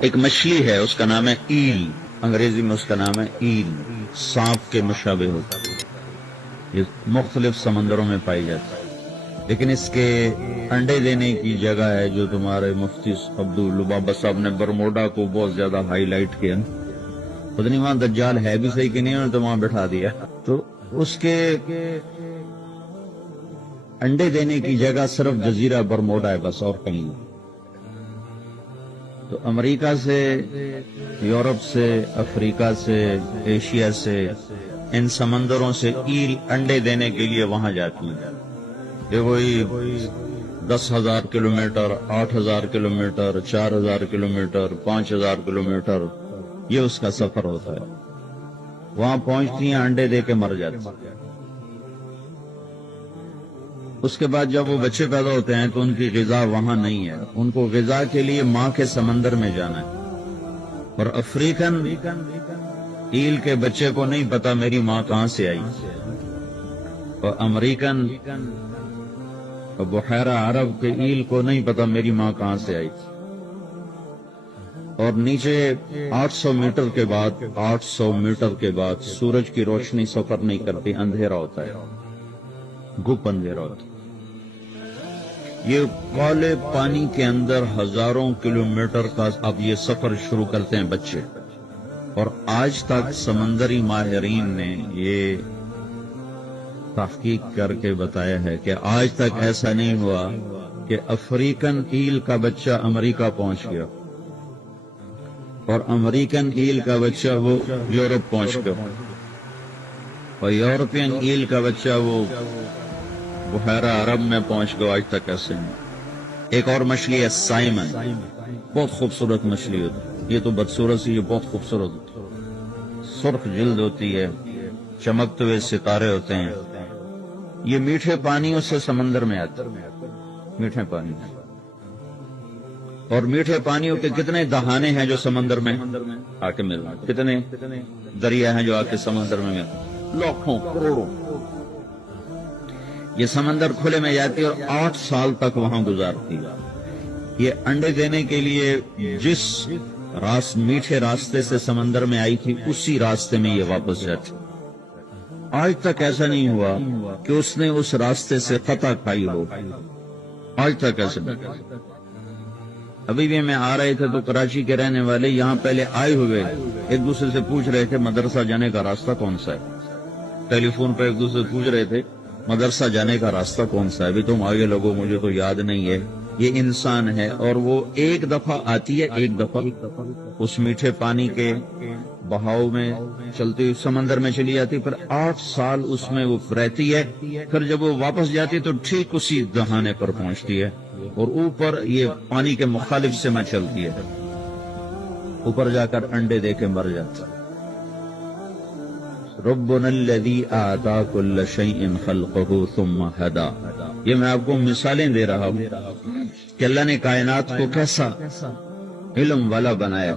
ایک مچھلی ہے، اس کا نام ہے ایل، انگریزی میں اس کا نام ہے ایل، سانپ کے مشابہ ہوتا ہے، یہ مختلف سمندروں میں پائی جاتی ہے، لیکن اس کے انڈے دینے کی جگہ ہے جو تمہارے مفتی عبداللبابا صاحب نے برموڈا کو بہت زیادہ ہائی لائٹ کیا، پتہ نہیں وہاں دجال ہے بھی صحیح کہ نہیں، انہوں نے تو وہاں بٹھا دیا، تو اس کے انڈے دینے کی جگہ صرف جزیرہ برموڈا ہے بس، اور کہیں نہیں۔ تو امریکہ سے، یورپ سے، افریقہ سے، ایشیا سے، ان سمندروں سے ایل انڈے دینے کے لیے وہاں جاتی ہیں، یہ وہی 10,000 کلومیٹر، 8,000 کلومیٹر، 4,000 کلومیٹر، 5,000 کلومیٹر، یہ اس کا سفر ہوتا ہے، وہاں پہنچتی ہیں، انڈے دے کے مر جاتی ہیں۔ اس کے بعد جب وہ بچے پیدا ہوتے ہیں تو ان کی غذا وہاں نہیں ہے، ان کو غذا کے لیے ماں کے سمندر میں جانا ہے، اور افریقن ایل کے بچے کو نہیں پتا میری ماں کہاں سے آئی، اور امریکن اور بحیرہ عرب کے ایل کو نہیں پتا میری ماں کہاں سے آئی، اور نیچے 800 میٹر کے بعد 800 میٹر کے بعد سورج کی روشنی سفر نہیں کرتی، اندھیرا ہوتا ہے، گپ اندھیرا ہوتا ہے۔ یہ کالے پانی کے اندر ہزاروں کلومیٹر کا اب یہ سفر شروع کرتے ہیں بچے، اور آج تک سمندری ماہرین نے یہ تحقیق کر کے بتایا ہے کہ آج تک ایسا نہیں ہوا کہ افریقن ایل کا بچہ امریکہ پہنچ گیا اور امریکن ایل کا بچہ وہ یورپ پہنچ گیا اور یورپین ایل کا بچہ وہ بحیرہ عرب میں پہنچ گیا، آج تک ایسے نہیں۔ ایک اور مچھلی ہے سائمن، بہت خوبصورت مچھلی ہوتی ہے، یہ تو بدصورت سی، یہ بہت خوبصورت ہوتی ہے، سرخ جلد ہوتی ہے، چمکتے ہوئے ستارے ہوتے ہیں، یہ میٹھے پانیوں سے سمندر میں آتے ہیں، میٹھے پانی، اور میٹھے پانیوں کے کتنے دہانے ہیں جو سمندر میں آ کے مل رہے ہیں، کتنے دریا ہیں جو آ کے سمندر میں مل رہے ہیں، لاکھوں کروڑوں۔ یہ سمندر کھلے میں جاتی ہے اور 8 سال تک وہاں گزارتی ہے، یہ انڈے دینے کے لیے جس میٹھے راستے سے سمندر میں آئی تھی اسی راستے میں یہ واپس جاتی، آج تک ایسا نہیں ہوا کہ اس نے اس راستے سے خطا کھائی ہو، آج تک ایسا نہیں۔ ابھی بھی میں آ رہے تھے تو کراچی کے رہنے والے یہاں پہلے آئے ہوئے ایک دوسرے سے پوچھ رہے تھے مدرسہ جانے کا راستہ کون سا ہے، ٹیلی فون پہ ایک دوسرے سے پوچھ رہے تھے مدرسہ جانے کا راستہ کون سا ہے، ابھی تم آگے لوگو مجھے تو یاد نہیں ہے۔ یہ انسان ہے اور وہ ایک دفعہ آتی ہے، ایک دفعہ اس میٹھے پانی کے بہاؤ میں چلتی ہوئی سمندر میں چلی جاتی، پھر 8 سال اس میں وہ رہتی ہے، پھر جب وہ واپس جاتی تو ٹھیک اسی دہانے پر پہنچتی ہے، اور اوپر یہ پانی کے مخالف سے میں چلتی ہے، اوپر جا کر انڈے دے کے مر جاتا ہے۔ ربنا الذی اعطى كل شيء خلقه ثم هدى، یہ میں آپ کو مثالیں دے رہا ہوں کہ اللہ نے کائنات کو کیسا علم والا بنایا،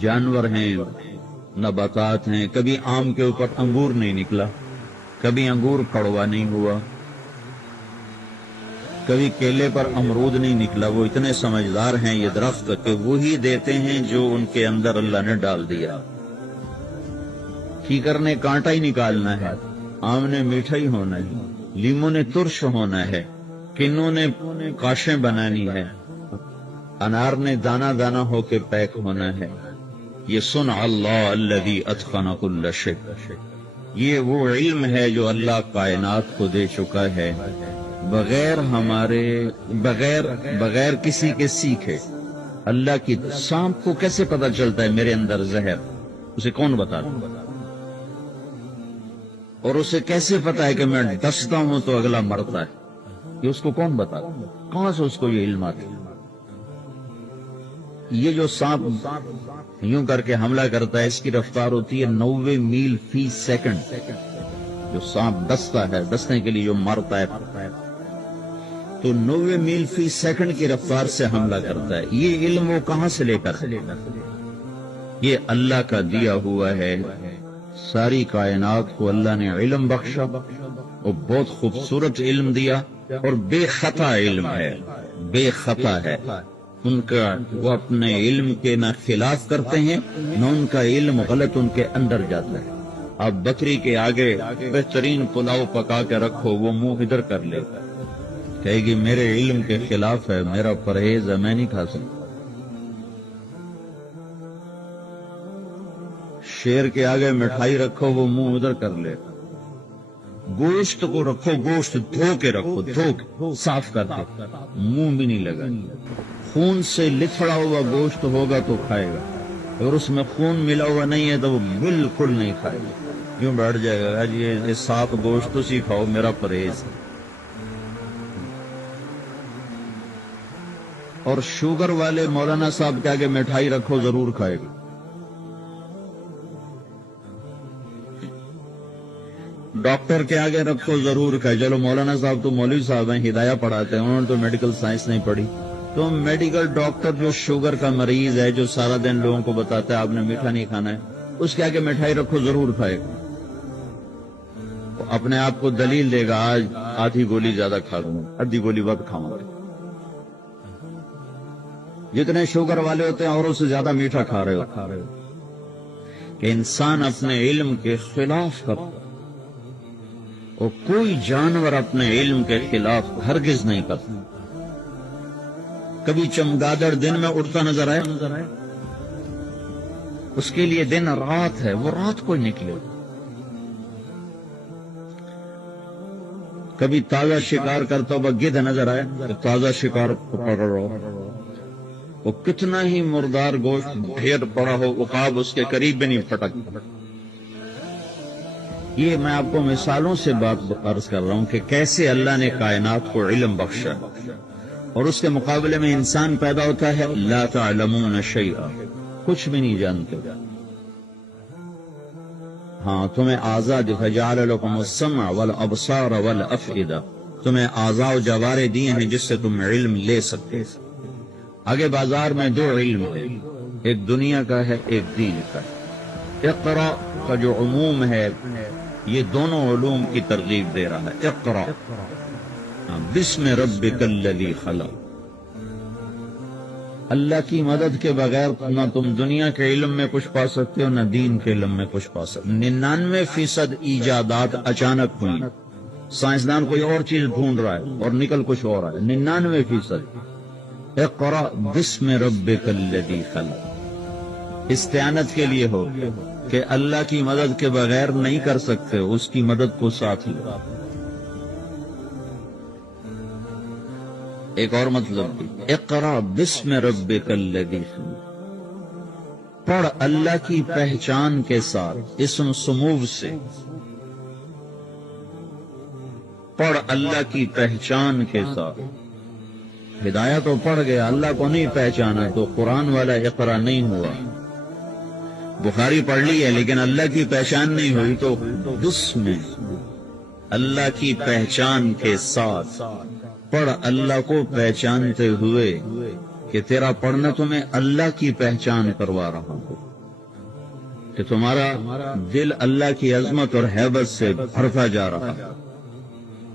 جانور ہیں، نباتات ہیں، کبھی آم کے اوپر انگور نہیں نکلا، کبھی انگور کڑوا نہیں ہوا، کبھی کیلے پر امرود نہیں نکلا، وہ اتنے سمجھدار ہیں یہ درخت کہ وہی دیتے ہیں جو ان کے اندر اللہ نے ڈال دیا۔ کیکر نے کانٹا ہی نکالنا ہے، آم نے میٹھا ہی ہونا ہے، لیموں نے ترش ہونا ہے، کنوں نے کاشیں بنانی ہے، انار نے دانا دانا ہو کے پیک ہونا ہے۔ یہ صنع اللہ الذی اتقن کل شیء، یہ وہ علم ہے جو اللہ کائنات کو دے چکا ہے بغیر کسی کے سیکھے۔ اللہ کی سانپ کو کیسے پتا چلتا ہے میرے اندر زہر، اسے کون بتا دے؟ اور اسے کیسے پتا ہے کہ میں ڈستا ہوں تو اگلا مرتا ہے؟ یہ اس کو کون بتا دے؟ کہاں سے اس کو یہ علم آتا ہے؟ یہ جو سانپ یوں کر کے حملہ کرتا ہے اس کی رفتار ہوتی ہے 90 میل فی سیکنڈ، جو سانپ ڈستا ہے، ڈسنے کے لیے جو مرتا ہے تو 90 میل فی سیکنڈ کی رفتار سے حملہ کرتا ہے۔ یہ علم وہ کہاں سے لے کر؟ یہ اللہ کا دیا ہوا ہے، ساری کائنات کو اللہ نے علم بخشا، اور بہت خوبصورت علم دیا، اور بے خطا علم ہے، بے خطا ہے، وہ اپنے علم کے نہ خلاف کرتے ہیں نہ ان کا علم غلط ان کے اندر جاتا ہے. آپ بکری کے آگے بہترین پلاؤ پکا کے رکھو، وہ منہ ادھر کر لے، کہے گی میرے علم کے خلاف ہے، میرا پرہیز ہے، میں نہیں کھا سکتا. شیر کے آگے مٹھائی رکھو، وہ منہ ادھر کر لے. گوشت کو رکھو، گوشت دھو کے رکھو، دھو کے صاف کر دے، منہ بھی نہیں لگا. خون سے لتھڑا ہوا گوشت ہوگا تو کھائے گا، اگر اس میں خون ملا ہوا نہیں ہے تو وہ بالکل نہیں کھائے گا. یوں بیٹھ جائے گا جی یہ صاف گوشت اسی کھاؤ، میرا پرہیز. اور شوگر والے مولانا صاحب کے آگے مٹھائی رکھو، ضرور کھائے گا. ڈاکٹر کے آگے رکھو، ضرور کھائے. چلو مولانا صاحب تو مولوی صاحب ہیں، ہدایہ پڑھاتے ہیں، انہوں نے تو میڈیکل سائنس نہیں پڑھی. تو میڈیکل ڈاکٹر جو شوگر کا مریض ہے، جو سارا دن لوگوں کو بتاتا ہے آپ نے میٹھا نہیں کھانا ہے، اس کے آگے مٹھائی رکھو، ضرور کھائے گا. اپنے آپ کو دلیل دے گا آج آدھی گولی زیادہ کھا لوں گا، آدھی گولی وقت کھاؤں گا. جتنے شوگر والے ہوتے ہیں اوروں سے زیادہ میٹھا کھا رہے ہو. کہ انسان اپنے علم کے خلاف کرتا، اور کوئی جانور اپنے علم کے خلاف ہرگز نہیں کرتا. کبھی چمگادڑ دن میں اڑتا نظر آئے؟ اس کے لیے دن رات ہے، وہ رات کو نکلے. کبھی تازہ شکار کرتا ہوا گدھ نظر آئے؟ تازہ شکار پکڑ رہا ہو، وہ کتنا ہی مردار گوشت ڈھیر پڑا ہو، عقاب اس کے قریب بھی نہیں پھٹکتا. یہ میں آپ کو مثالوں سے بات عرض کر رہا ہوں کہ کیسے اللہ نے کائنات کو علم بخشا، اور اس کے مقابلے میں انسان پیدا ہوتا ہے لا تعلمون شیئا، کچھ بھی نہیں جانتے. ہاں تمہیں آزاد فجعل لکم السمع والابصار والافئدہ، تمہیں اعضاء و جوارے دیے ہیں جس سے تم علم لے سکتے. آگے بازار میں دو علم ہے، ایک دنیا کا ہے، ایک دین کا ہے. اقرا کا جو عموم ہے یہ دونوں علوم کی ترغیب دے رہا ہے. اقرا بسم ربک الذی خلق. اللہ کی مدد کے بغیر نہ تم دنیا کے علم میں کچھ پا سکتے ہو، نہ دین کے علم میں کچھ پا سکتے. 99% ایجادات اچانک ہوئی. سائنسدان کوئی اور چیز ڈھونڈ رہا ہے اور نکل کچھ اور رہا ہے. 99%. اقرا بسم ربک الذی خلق استعانت کے لیے ہو کہ اللہ کی مدد کے بغیر نہیں کر سکتے، اس کی مدد کو ساتھ لو. ایک اور مطلب بھی اقرا بسم ربک الذی خلق، پڑھ اللہ کی پہچان کے ساتھ، اسم سمو سے پڑھ اللہ کی پہچان کے ساتھ. ہدایہ تو پڑھ گیا، اللہ کو نہیں پہچانا تو قرآن والا اقرا نہیں ہوا. بخاری پڑھ لی ہے لیکن اللہ کی پہچان نہیں ہوئی تو بسم اللہ کی پہچان کے ساتھ پڑھ، اللہ کو پہچانتے ہوئے کہ تیرا پڑھنا تمہیں اللہ کی پہچان کروا رہا ہو، کہ تمہارا دل اللہ کی عظمت اور ہیبت سے بھرتا جا رہا.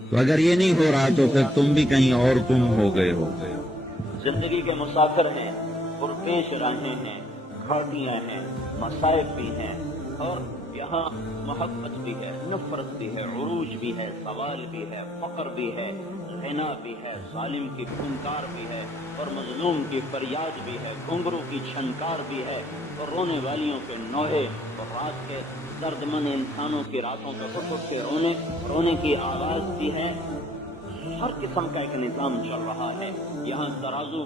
تو اگر یہ نہیں ہو رہا تو پھر تم بھی کہیں اور تم ہو گئے ہو. زندگی کے مسافر ہیں، پرپیش راہیں ہیں، گھاٹیاں ہیں، مصائب بھی ہیں، اور یہاں محبت بھی ہے، نفرت بھی ہے، عروج بھی ہے، سوال بھی ہے، فقر بھی ہے، غنا بھی ہے، ظالم کی پھنکار بھی ہے، اور مظلوم کی فریاد بھی ہے، گھنگرو کی چھنکار بھی ہے، اور رونے والیوں کے نوحے، اور رات کے درد مند انسانوں کی راتوں پہ اٹھ اٹھ کے رونے کی آواز بھی ہے. ہر قسم کا ایک نظام چل رہا ہے. یہاں ترازو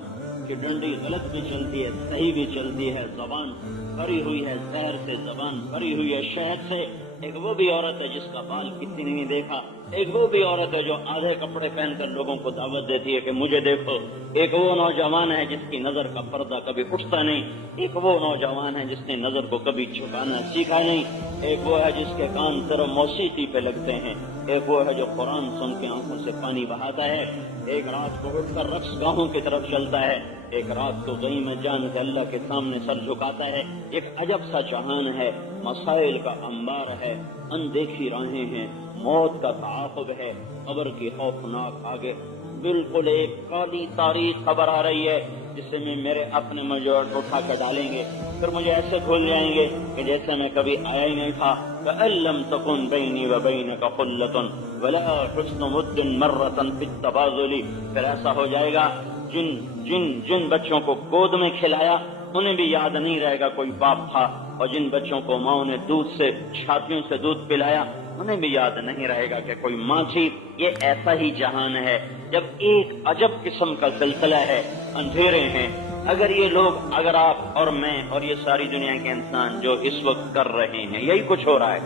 کی ڈنڈی غلط بھی چلتی ہے، صحیح بھی چلتی ہے. زبان بھری ہوئی ہے زہر سے، زبان بھری ہوئی ہے شہد سے. ایک وہ بھی عورت ہے جس کا بال کسی نے نہیں دیکھا، ایک وہ بھی عورت ہے جو آدھے کپڑے پہن کر لوگوں کو دعوت دیتی ہے کہ مجھے دیکھو. ایک وہ نوجوان ہے جس کی نظر کا پردہ کبھی اٹھتا نہیں. ایک وہ نوجوان ہے جس نے نظر کو کبھی جھکانا سیکھا نہیں. ایک وہ ہے جس کے کان صرف موسیقی پہ لگتے ہیں. ایک وہ ہے جو قرآن سن کے آنکھوں سے پانی بہاتا ہے. ایک رات کو اٹھ کر رقص گاہوں کی طرف چلتا ہے. ایک رات کو گئی میں جان کے اللہ کے سامنے سر جھکاتا ہے. ایک عجب سا جہان ہے، مسائل کا انبار ہے، اندیکھی راہیں ہیں، موت کا تعاقب ہے، قبر کی خوفناک آگے بالکل ایک کالی تاریخ خبر آ رہی ہے. جسے میں میرے اپنے مجھے اٹھا کر ڈالیں گے، پھر مجھے ایسے بھول جائیں گے کہ جیسے میں کبھی آیا ہی نہیں تھا۔ فَإِن لَّمْ تَكُن بَيْنِي وَبَيْنَكَ خُلَّةٌ وَلَا حُسْنُ مُدٍّ مَرَّةً فِي التَّبَاذُلِ، پھر ایسا ہو جائے گا جن بچوں کو گود میں کھلایا انہیں بھی یاد نہیں رہے گا کوئی باپ تھا، اور جن بچوں کو ماں نے دودھ سے چھاتیوں سے دودھ پلایا انہیں بھی یاد نہیں رہے گا کہ کوئی ماں تھی۔ یہ ایسا ہی جہان ہے جب ایک عجب قسم کا زلزلہ ہے، اندھیرے ہیں۔ اگر آپ اور میں اور یہ ساری دنیا کے انسان جو اس وقت کر رہے ہیں، یہی کچھ ہو رہا ہے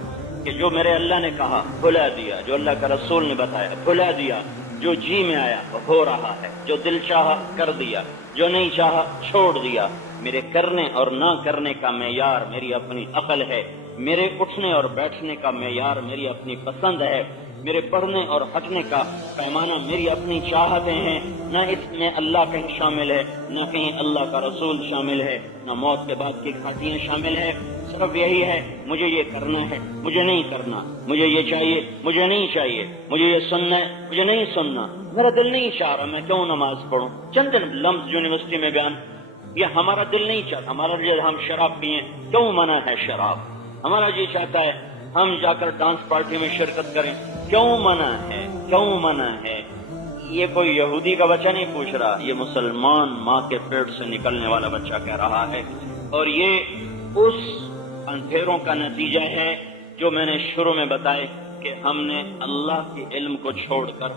کہ جو میرے اللہ نے کہا بھلا دیا، جو اللہ کا رسول نے بتایا بھلا دیا، جو جی میں آیا ہو رہا ہے، جو دل چاہا کر دیا، جو نہیں چاہا چھوڑ دیا۔ میرے کرنے اور نہ کرنے کا معیار میری اپنی عقل ہے، میرے اٹھنے اور بیٹھنے کا معیار میری اپنی پسند ہے، میرے پڑھنے اور ہٹنے کا پیمانہ میری اپنی چاہتیں ہیں۔ نہ اس میں اللہ کہیں شامل ہے، نہ کہیں اللہ کا رسول شامل ہے، نہ موت کے بعد کی گھاٹیاں شامل ہے۔ صرف یہی ہے مجھے یہ کرنا ہے، مجھے نہیں کرنا، مجھے یہ چاہیے، مجھے نہیں چاہیے، مجھے یہ سننا ہے، مجھے نہیں سننا، میرا دل نہیں چاہ رہا، میں کیوں نماز پڑھوں؟ چند لفظ یونیورسٹی میں بیان، یہ ہمارا دل نہیں چاہتا، ہمارا دل ہم شراب پیئیں، کیوں منع ہے شراب؟ ہمارا جی چاہتا ہے ہم جا کر ڈانس پارٹی میں شرکت کریں، کیوں منع ہے؟ کیوں منع ہے؟ یہ کوئی یہودی کا بچہ نہیں پوچھ رہا، یہ مسلمان ماں کے پیٹ سے نکلنے والا بچہ کہہ رہا ہے، اور یہ اس اندھیروں کا نتیجہ ہے جو میں نے شروع میں بتائے کہ ہم نے اللہ کے علم کو چھوڑ کر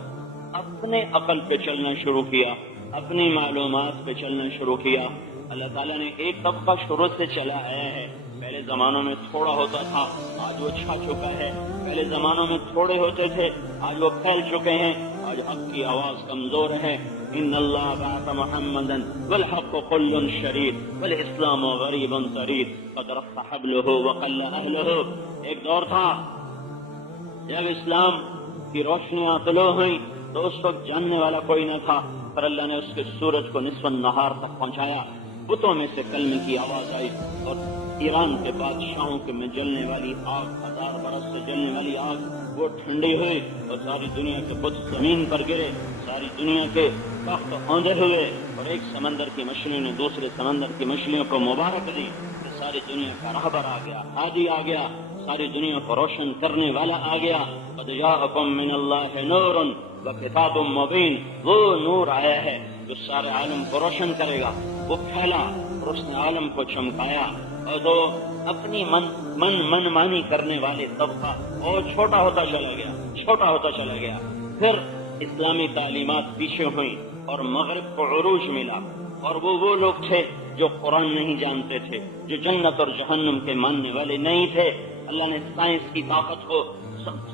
اپنے عقل پہ چلنا شروع کیا، اپنی معلومات پہ چلنا شروع کیا۔ اللہ تعالیٰ نے ایک طبقہ شروع سے چلا آیا ہے، پہلے زمانوں میں تھوڑا ہوتا تھا، آج وہ چھا چکا ہے، پہلے زمانوں میں تھوڑے ہوتے تھے، آج وہ پھیل چکے ہیں، آج حق کی آواز کمزور ہے۔ ان اللہ بعث محمدا والحق قل شرید والاسلام غریب طرید قد رفع حبلہ وقل اہلہ۔ ایک دور تھا جب اسلام کی روشنیاں طلوع ہوئی تو اس وقت جاننے والا کوئی نہ تھا، پر اللہ نے اس کے سورج کو نصف النہار تک پہنچایا، بتوں میں سے کلمے کی آواز آئی، اور ایران کے بادشاہوں کے میں جلنے والی آگ، 1000 برس سے جلنے والی آگ وہ ٹھنڈی ہوئی، اور ساری دنیا کے بت زمین پر گرے، ساری دنیا کے تخت اوندے ہوئے، اور ایک سمندر کی مچھلیوں نے دوسرے سمندر کی مچھلیوں کو مبارک دی کہ ساری دنیا کا راہبر آ گیا، ہادی آ گیا، ساری دنیا کو روشن کرنے والا آ گیا۔ قد جاءکم من اللہ نور وکتاب مبین، وہ نور آیا ہے جو سارے عالم کو روشن کرے گا، وہ پھیلا اور اس نے عالم کو چمکایا، اور تو اپنی من مانی کرنے والے طبقہ اور چھوٹا ہوتا چلا گیا۔ پھر اسلامی تعلیمات پیچھے ہوئیں اور مغرب کو عروج ملا، اور وہ لوگ تھے جو قرآن نہیں جانتے تھے، جو جنت اور جہنم کے ماننے والے نہیں تھے۔ اللہ نے سائنس کی طاقت کو،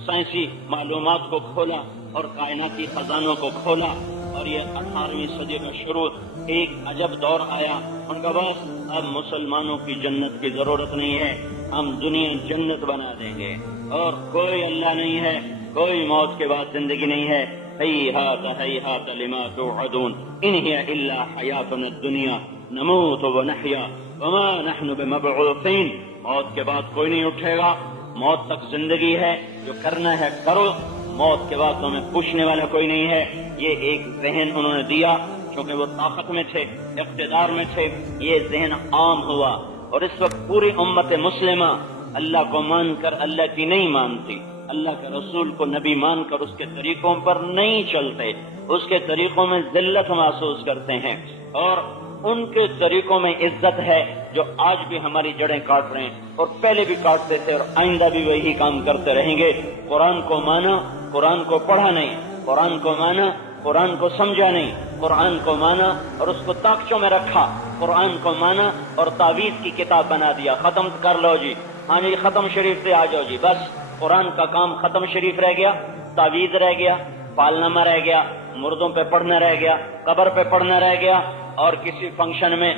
سائنسی معلومات کو کھولا اور کائناتی خزانوں کو کھولا، اور یہ 18ویں صدی کا شروع ایک عجب دور آیا۔ ان کا بس اب مسلمانوں کی جنت کی ضرورت نہیں ہے، ہم دنیا جنت بنا دیں گے، اور کوئی اللہ نہیں ہے، کوئی موت کے بعد زندگی نہیں ہے۔ ہیہات ہیہات لما توعدون ان ہی الا حیاتنا الدنیا نموت ونحیا وما نحن بمبعوثین۔ موت کے بعد کوئی نہیں اٹھے گا، موت تک زندگی ہے، جو کرنا ہے کرو، موت کے بعد تمہیں پوچھنے والا کوئی نہیں ہے۔ یہ ایک ذہن انہوں نے دیا، چونکہ وہ طاقت میں تھے، اقتدار میں تھے، یہ ذہن عام ہوا، اور اس وقت پوری امت مسلمہ اللہ کو مان کر اللہ کی نہیں مانتی، اللہ کے رسول کو نبی مان کر اس کے طریقوں پر نہیں چلتے، اس کے طریقوں میں ذلت محسوس کرتے ہیں، اور ان کے طریقوں میں عزت ہے جو آج بھی ہماری جڑیں کاٹ رہے ہیں، اور پہلے بھی کاٹتے تھے اور آئندہ بھی وہی کام کرتے رہیں گے۔ قرآن کو مانا، قرآن کو پڑھا نہیں، قرآن کو مانا، قرآن کو سمجھا نہیں، قرآن کو مانا اور اس کو تاکچوں میں رکھا، قرآن کو مانا اور تعویذ کی کتاب بنا دیا، ختم کر لو جی، ہاں جی ختم شریف سے آ جاؤ جی، بس قرآن کا کام ختم شریف رہ گیا، تعویذ رہ گیا، پالنامہ رہ گیا، مردوں پہ پڑھنا رہ گیا، قبر پہ پڑھنا رہ گیا، اور کسی فنکشن میں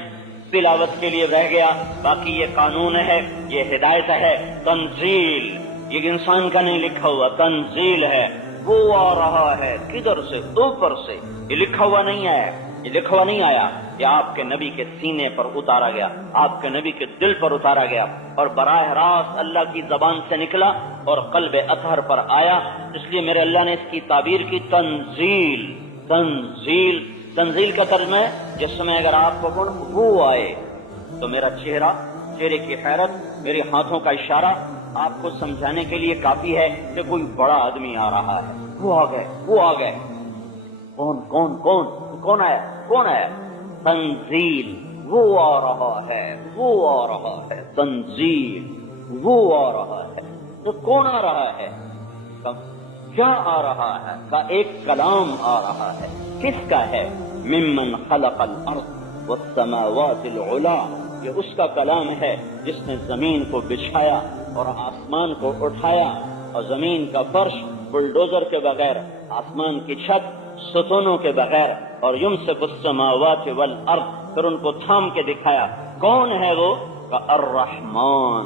تلاوت کے لیے رہ گیا۔ باقی یہ قانون ہے، یہ ہدایت ہے، تنزیل، یہ انسان کا نہیں لکھا ہوا، تنزیل ہے، وہ آ رہا ہے کدھر سے؟ اوپر سے، یہ لکھا ہوا نہیں ہے، یہ لکھا ہوا نہیں آیا، یہ آپ کے نبی کے سینے پر اتارا گیا، آپ کے نبی کے دل پر اتارا گیا، اور براہ راست اللہ کی زبان سے نکلا اور قلب اطہر پر آیا۔ اس لیے میرے اللہ نے اس کی تعبیر کی تنزیل، تنزیل تنزیل کا ترجمہ ہے جس میں اگر آپ کو وہ آئے تو میرا چہرے کی حیرت، میرے ہاتھوں کا اشارہ آپ کو سمجھانے کے لیے کافی ہے کہ کوئی بڑا آدمی آ رہا ہے، وہ آ گئے کون آیا؟ تنزیل، وہ آ رہا ہے تنزیل، وہ آ رہا ہے۔ تو کون آ رہا ہے؟ کیا آ رہا ہے؟ کا ایک کلام آ رہا ہے۔ کس کا ہے؟ ممن خلق الارض والسماوات العلا، یہ اس کا کلام ہے جس نے زمین کو بچھایا اور آسمان کو اٹھایا، اور زمین کا فرش بلڈوزر کے بغیر، آسمان کی چھت ستونوں کے بغیر، اور یمسک السماوات والارض، پھر ان کو تھام کے دکھایا۔ کون ہے وہ؟ الرحمن،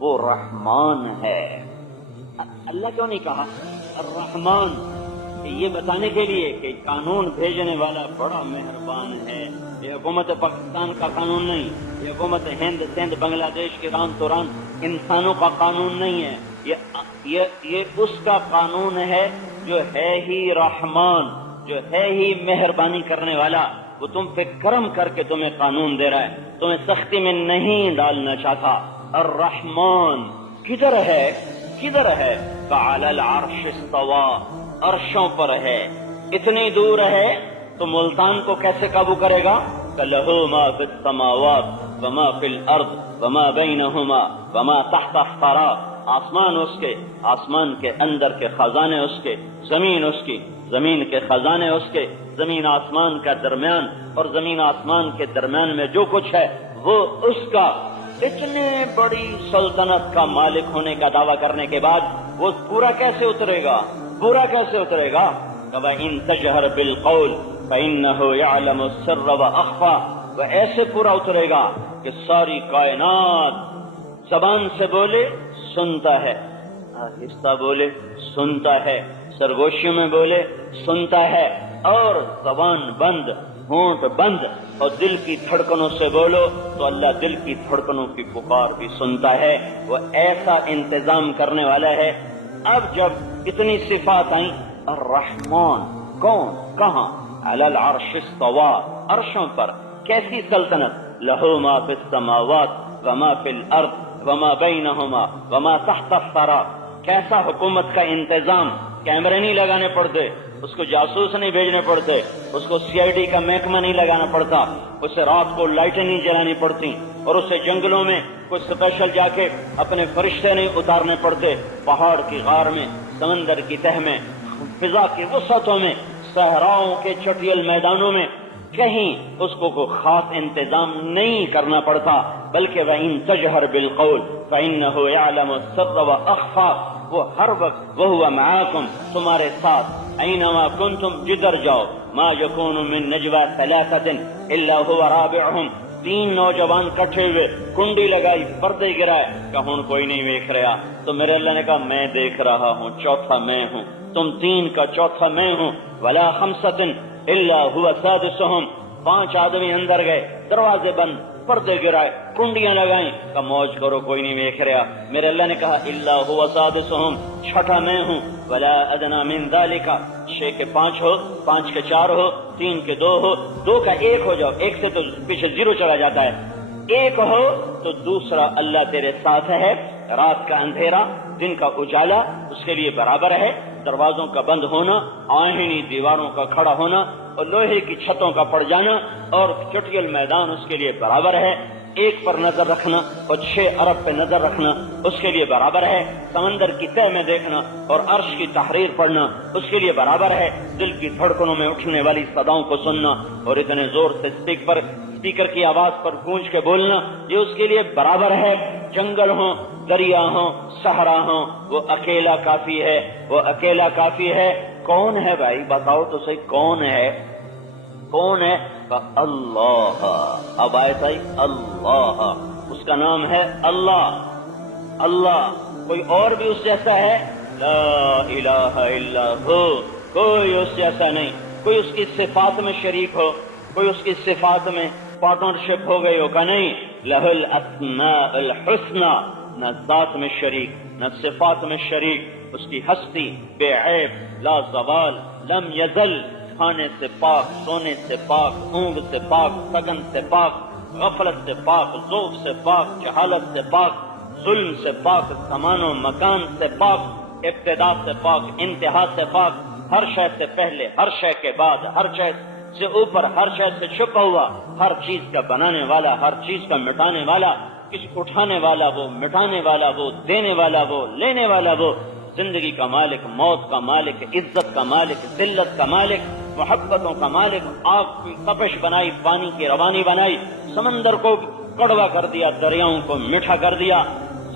وہ رحمان ہے۔ اللہ کیوں نہیں کہا الرحمن؟ یہ بتانے کے لیے کہ قانون بھیجنے والا بڑا مہربان ہے۔ یہ حکومت پاکستان کا قانون نہیں، یہ حکومت ہند، سندھ، بنگلہ دیش کے ران توران انسانوں کا قانون نہیں ہے، یہ اس کا قانون ہے جو ہے ہی رحمان، جو ہے ہی مہربانی کرنے والا۔ وہ تم پہ کرم کر کے تمہیں قانون دے رہا ہے، تمہیں سختی میں نہیں ڈالنا چاہتا۔ الرحمن کدھر ہے؟ فعلی العرش استوى، عرشوں پر ہے، اتنی دور ہے تو ملتان کو کیسے قابو کرے گا؟ لَهُ مَا فِي السَّمَاوَاتِ وَمَا فِي الْأَرْضِ وَمَا بَيْنَهُمَا وَمَا تَحْتَ الثَّرَى، آسمان اس کے، آسمان کے اندر کے خزانے اس کے، زمین اس کی، زمین کے خزانے اس کے، زمین آسمان کا درمیان اور زمین آسمان کے درمیان میں جو کچھ ہے وہ اس کا۔ اتنے بڑی سلطنت کا مالک ہونے کا دعویٰ کرنے کے بعد وہ پورا کیسے اترے گا؟ وَإِن تَجْهَرْ بِالْقَوْلِ فَإِنَّهُ يَعْلَمُ السِّرَّ وَأَخْفَى، وہ ایسے پورا اترے گا کہ ساری کائنات زبان سے بولے سنتا ہے، آہستہ بولے سنتا ہے، سرگوشیوں میں بولے سنتا ہے، اور زبان بند، ہونٹ بند اور دل کی دھڑکنوں سے بولو تو اللہ دل کی دھڑکنوں کی پکار بھی سنتا ہے۔ وہ ایسا انتظام کرنے والا ہے۔ اب جب اتنی صفات آئیں، الرحمن کون، کہاں؟ علی العرش استوى، عرشوں پر، کیسی سلطنت؟ لہ ما فی السماوات وما فی الارض وما بینہما وما تحت الثری، کیسا حکومت کا انتظام؟ کیمرے نہیں لگانے پڑتے، اس کو جاسوس نہیں بھیجنے پڑتے، اس کو سی آئی ڈی کا محکمہ نہیں لگانا پڑتا، اسے رات کو لائٹیں نہیں جلانی پڑتی، اور اسے جنگلوں میں کوئی اسپیشل جا کے اپنے فرشتے نہیں اتارنے پڑتے، پہاڑ کی غار میں، سمندر کی تہ میں، فضا کی وسعتوں میں، صحراؤں کے چٹیل میدانوں میں، کہیں اس کو کوئی خاص انتظام نہیں کرنا پڑتا، بلکہ وَإِن تَجْهَرْ بِالْقَوْلِ فَإِنَّهُ يَعْلَمُ السِّرَّ وَأَخْفَى، وہ ہر وقت وَهُوَ مَعَاكُمْ، تمہارے ساتھ، أَيْنَمَا كُنْتُمْ، جدھر جاؤ، مَا يَكُونُ مِن نَجْوَى ثَلَاثَةٍ إِلَّا هُوَ رَابِعُهُمْ، تین نوجوان کٹھے ہوئے، کنڈی لگائی، پردے گرائے، کہا کوئی نہیں دیکھ رہا، تو میرے اللہ نے کہا میں دیکھ رہا ہوں، چوتھا میں ہوں، تم تین کا چوتھا میں ہوں۔ وَلَا خَمْسَةٍ إِلَّا هُوَ سَادِسُهُمْ، پانچ آدمی اندر گئے، دروازے بند، پردے گرائے، کنڈیاں لگائیں، کہا موج کرو کوئی نہیں دیکھ رہا، میرے اللہ نے کہا إِلَّا هُوَ سَادِسُهُمْ، چھٹا میں ہوں۔ وَلَا أَدْنَىٰ مِن ذَلِكَ، 6 کے 5 ہو، 5 کے 4 ہو، 3 کے 2 ہو، 2 کا 1 ہو جاؤ، 1 سے تو پیچھے 0 چلا جاتا ہے، 1 ہو تو دوسرا اللہ تیرے ساتھ ہے، رات کا اندھیرا دن کا اجالا اس کے لیے برابر ہے، دروازوں کا بند ہونا، آہنی دیواروں کا کھڑا ہونا اور لوہے کی چھتوں کا پڑ جانا اور چٹیل میدان اس کے لیے برابر ہے، 1 پر نظر رکھنا اور 6 ارب پہ نظر رکھنا اس کے لیے برابر ہے، سمندر کی تہ میں دیکھنا اور عرش کی تحریر پڑھنا اس کے لیے برابر ہے، دل کی دھڑکنوں میں اٹھنے والی صداؤں کو سننا اور اتنے زور سے اسپیکر کی آواز پر گونج کے بولنا، یہ اس کے لیے برابر ہے۔ جنگل ہوں، دریا ہوں، صحرا ہوں، وہ اکیلا کافی ہے، وہ اکیلا کافی ہے۔ کون ہے بھائی بتاؤ تو صحیح، کون ہے؟ کون ہے؟ اللہ۔ اب آیت آئی اللہ، اس کا نام ہے اللہ۔ اللہ، کوئی اور بھی اس جیسا ہے؟ لا الہ الا ہو، کوئی اس جیسا نہیں، کوئی اس کی صفات میں شریک ہو، کوئی اس کی صفات میں پارٹنرشپ ہو گئی ہو کا نہیں۔ لہ الاسماء الحسنى، نہ ذات میں شریک نہ صفات میں شریک، اس کی ہستی بے عیب، لا زوال، لم یزل، کھانے سے پاک، سونے سے پاک، اونگ سے پاک، سگن سے پاک، غفلت سے پاک، ذوق سے پاک، جہالت سے پاک، ظلم سے پاک، زمان و مکان سے پاک، ابتدا سے پاک، انتہا سے پاک، ہر شے سے پہلے، ہر شے کے بعد، ہر شے سے اوپر، ہر شے سے چھپا ہوا، ہر چیز کا بنانے والا، ہر چیز کا مٹانے والا، کچھ اٹھانے والا وہ، مٹانے والا وہ، دینے والا وہ، لینے والا وہ، زندگی کا مالک، موت کا مالک، عزت کا مالک، ذلت کا مالک، محبتوں کا مالک، آگ کی تپش بنائی، پانی کی روانی بنائی، سمندر کو کڑوا کر دیا، دریاؤں کو میٹھا کر دیا،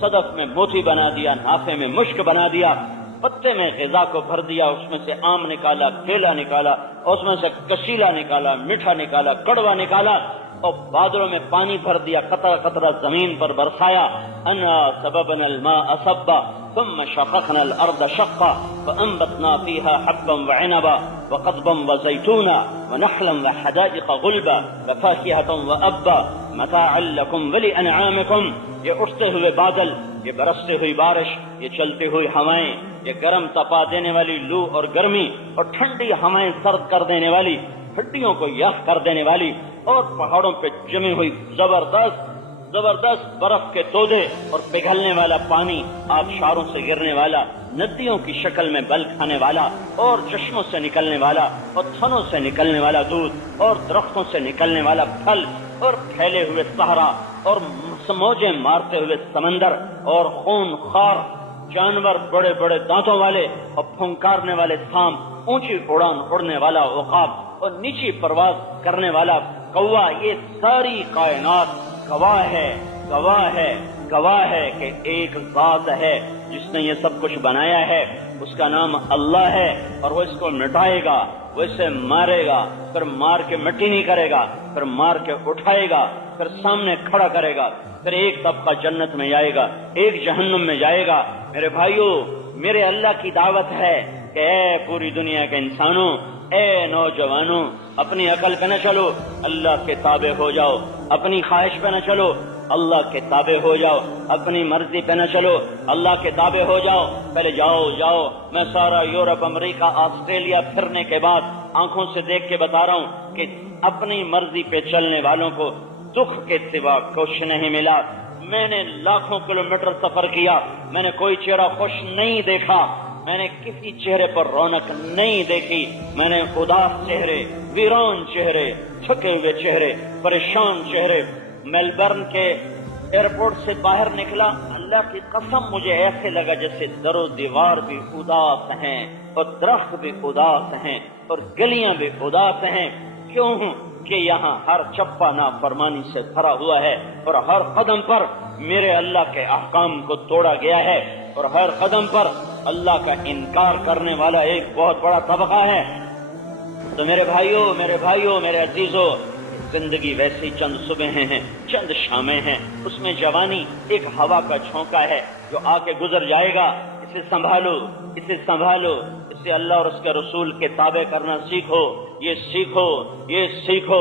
صدف میں موتی بنا دیا، نافے میں مشک بنا دیا، پتے میں غذا کو بھر دیا، اس میں سے آم نکالا، کیلا نکالا، اس میں سے کشیلا نکالا، میٹھا نکالا، کڑوا نکالا، اور بادلوں میں پانی بھر دیا، قطرہ قطرہ زمین پر برسایا، انا سببنا الماء صبا ثم شققنا الارض شقا فانبتنا فيها حبا وعنبا وقضبا وزيتونا ونخلا وحدائق غلبا وفاكهة وابا متاعا لكم ولانعامكم۔ یہ اٹھتے ہوئے بادل، یہ برستے ہوئی بارش، یہ چلتی ہوئی ہوائیں، یہ گرم تپا دینے والی لو اور گرمی، اور ٹھنڈی ہوائیں سرد کر دینے والی، ہڈیوں کو یخ کر دینے والی، اور پہاڑوں پہ جمی ہوئی زبردست برف کے تودے اور پگھلنے والا پانی، آبشاروں سے گرنے والا، ندیوں کی شکل میں بل کھانے والا، اور چشموں سے نکلنے والا، اور تھنوں سے نکلنے والا دودھ، اور درختوں سے نکلنے والا پھل، اور پھیلے ہوئے صحرا، اور موجیں مارتے ہوئے سمندر، اور خون خار جانور، بڑے بڑے دانتوں والے اور پھنکارنے والے سانپ، اونچی اڑان اڑنے والا عقاب اور نیچی پرواز کرنے والا کوا، یہ ساری کائنات گواہ ہے کہ ایک ذات ہے جس نے یہ سب کچھ بنایا ہے، اس کا نام اللہ ہے، اور وہ اس کو مٹائے گا، وہ اسے مارے گا، پھر مار کے مٹی نہیں کرے گا، پھر مار کے اٹھائے گا، پھر سامنے کھڑا کرے گا، پھر ایک طبقہ جنت میں جائے گا، ایک جہنم میں جائے گا۔ میرے بھائیو، میرے اللہ کی دعوت ہے کہ اے پوری دنیا کے انسانوں، اے نوجوانوں، اپنی عقل پہ نہ چلو، اللہ کے تابع ہو جاؤ، اپنی خواہش پہ نہ چلو، اللہ کے تابع ہو جاؤ، اپنی مرضی پہ نہ چلو، اللہ کے تابع ہو جاؤ۔ پہلے جاؤ، میں سارا یورپ، امریکہ، آسٹریلیا پھرنے کے بعد آنکھوں سے دیکھ کے بتا رہا ہوں کہ اپنی مرضی پہ چلنے والوں کو دکھ کے سوا کچھ نہیں ملا۔ میں نے لاکھوں کلومیٹر سفر کیا، میں نے کوئی چہرہ خوش نہیں دیکھا، میں نے کسی چہرے پر رونق نہیں دیکھی، میں نے اداس چہرے، ویران چہرے، تھکے ہوئے چہرے، پریشان چہرے۔ میلبرن کے ایئرپورٹ سے باہر نکلا، اللہ کی قسم مجھے ایسے لگا جیسے در و دیوار بھی اداس ہیں، اور درخت بھی اداس ہیں، اور گلیاں بھی اداس ہیں۔ کیوں؟ کہ یہاں ہر چپا نافرمانی سے بھرا ہوا ہے، اور ہر قدم پر میرے اللہ کے احکام کو توڑا گیا ہے، اور ہر قدم پر اللہ کا انکار کرنے والا ایک بہت بڑا طبقہ ہے۔ تو میرے بھائیوں، میرے عزیزوں، زندگی ویسی چند صبح ہیں، چند شامیں ہیں، اس میں جوانی ایک ہوا کا جھونکا ہے جو آ کے گزر جائے گا۔ اسے سنبھالو، اسے اللہ اور اس کے رسول کے تابع کرنا سیکھو، یہ سیکھو۔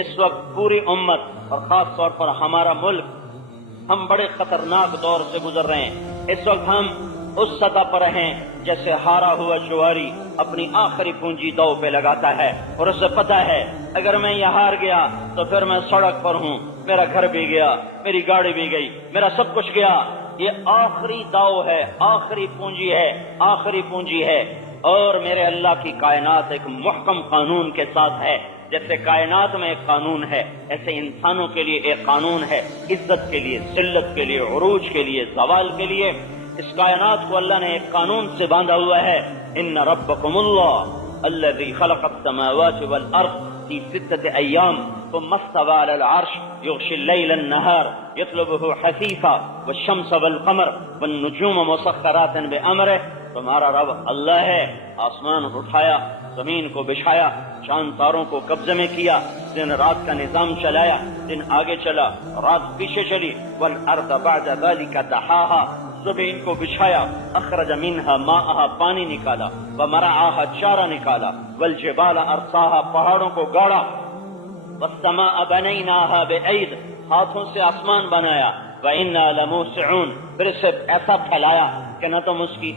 اس وقت پوری امت اور خاص طور پر ہمارا ملک، ہم بڑے خطرناک دور سے گزر رہے ہیں۔ اس وقت ہم اس سطح پر ہیں جیسے ہارا ہوا جواری اپنی آخری پونجی دو پہ لگاتا ہے، اور اسے پتا ہے اگر میں یہ ہار گیا تو پھر میں سڑک پر ہوں، میرا گھر بھی گیا، میری گاڑی بھی گئی، میرا سب کچھ گیا۔ یہ آخری داؤ ہے، آخری پونجی ہے۔ اور میرے اللہ کی کائنات ایک محکم قانون کے ساتھ ہے۔ جیسے کائنات میں ایک قانون ہے، ایسے انسانوں کے لیے ایک قانون ہے، عزت کے لیے، ذلت کے لیے، عروج کے لیے، زوال کے لیے۔ اس کائنات کو اللہ نے ایک قانون سے باندھا ہوا ہے۔ ان ربکم اللہ الذی خلق السماوات والارض فی 6 ایام ثم استوى على العرش یغشی اللیل النہار یطلبه حثیثا والشمس والقمر والنجوم مسخرات بامرہ۔ تمہارا رب اللہ ہے، آسمان اٹھایا، زمین کو بچھایا، چاند تاروں کو قبضے میں کیا، دن رات کا نظام چلایا، دن آگے چلا، رات پیچھے چلی، والارض بعد ذلك دحاها، زمین کو بچھایا، اخرج منها ماءها، پانی نکالا، ومرعاها، چارہ نکالا، والجبال ارساها، پہاڑوں کو گاڑا، والسماء بنيناها بأيد، ہاتھوں سے آسمان بنایا، وإنا لموسعون، پھر اسے ایسا پھیلایا کہ نہ تم اس کی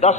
10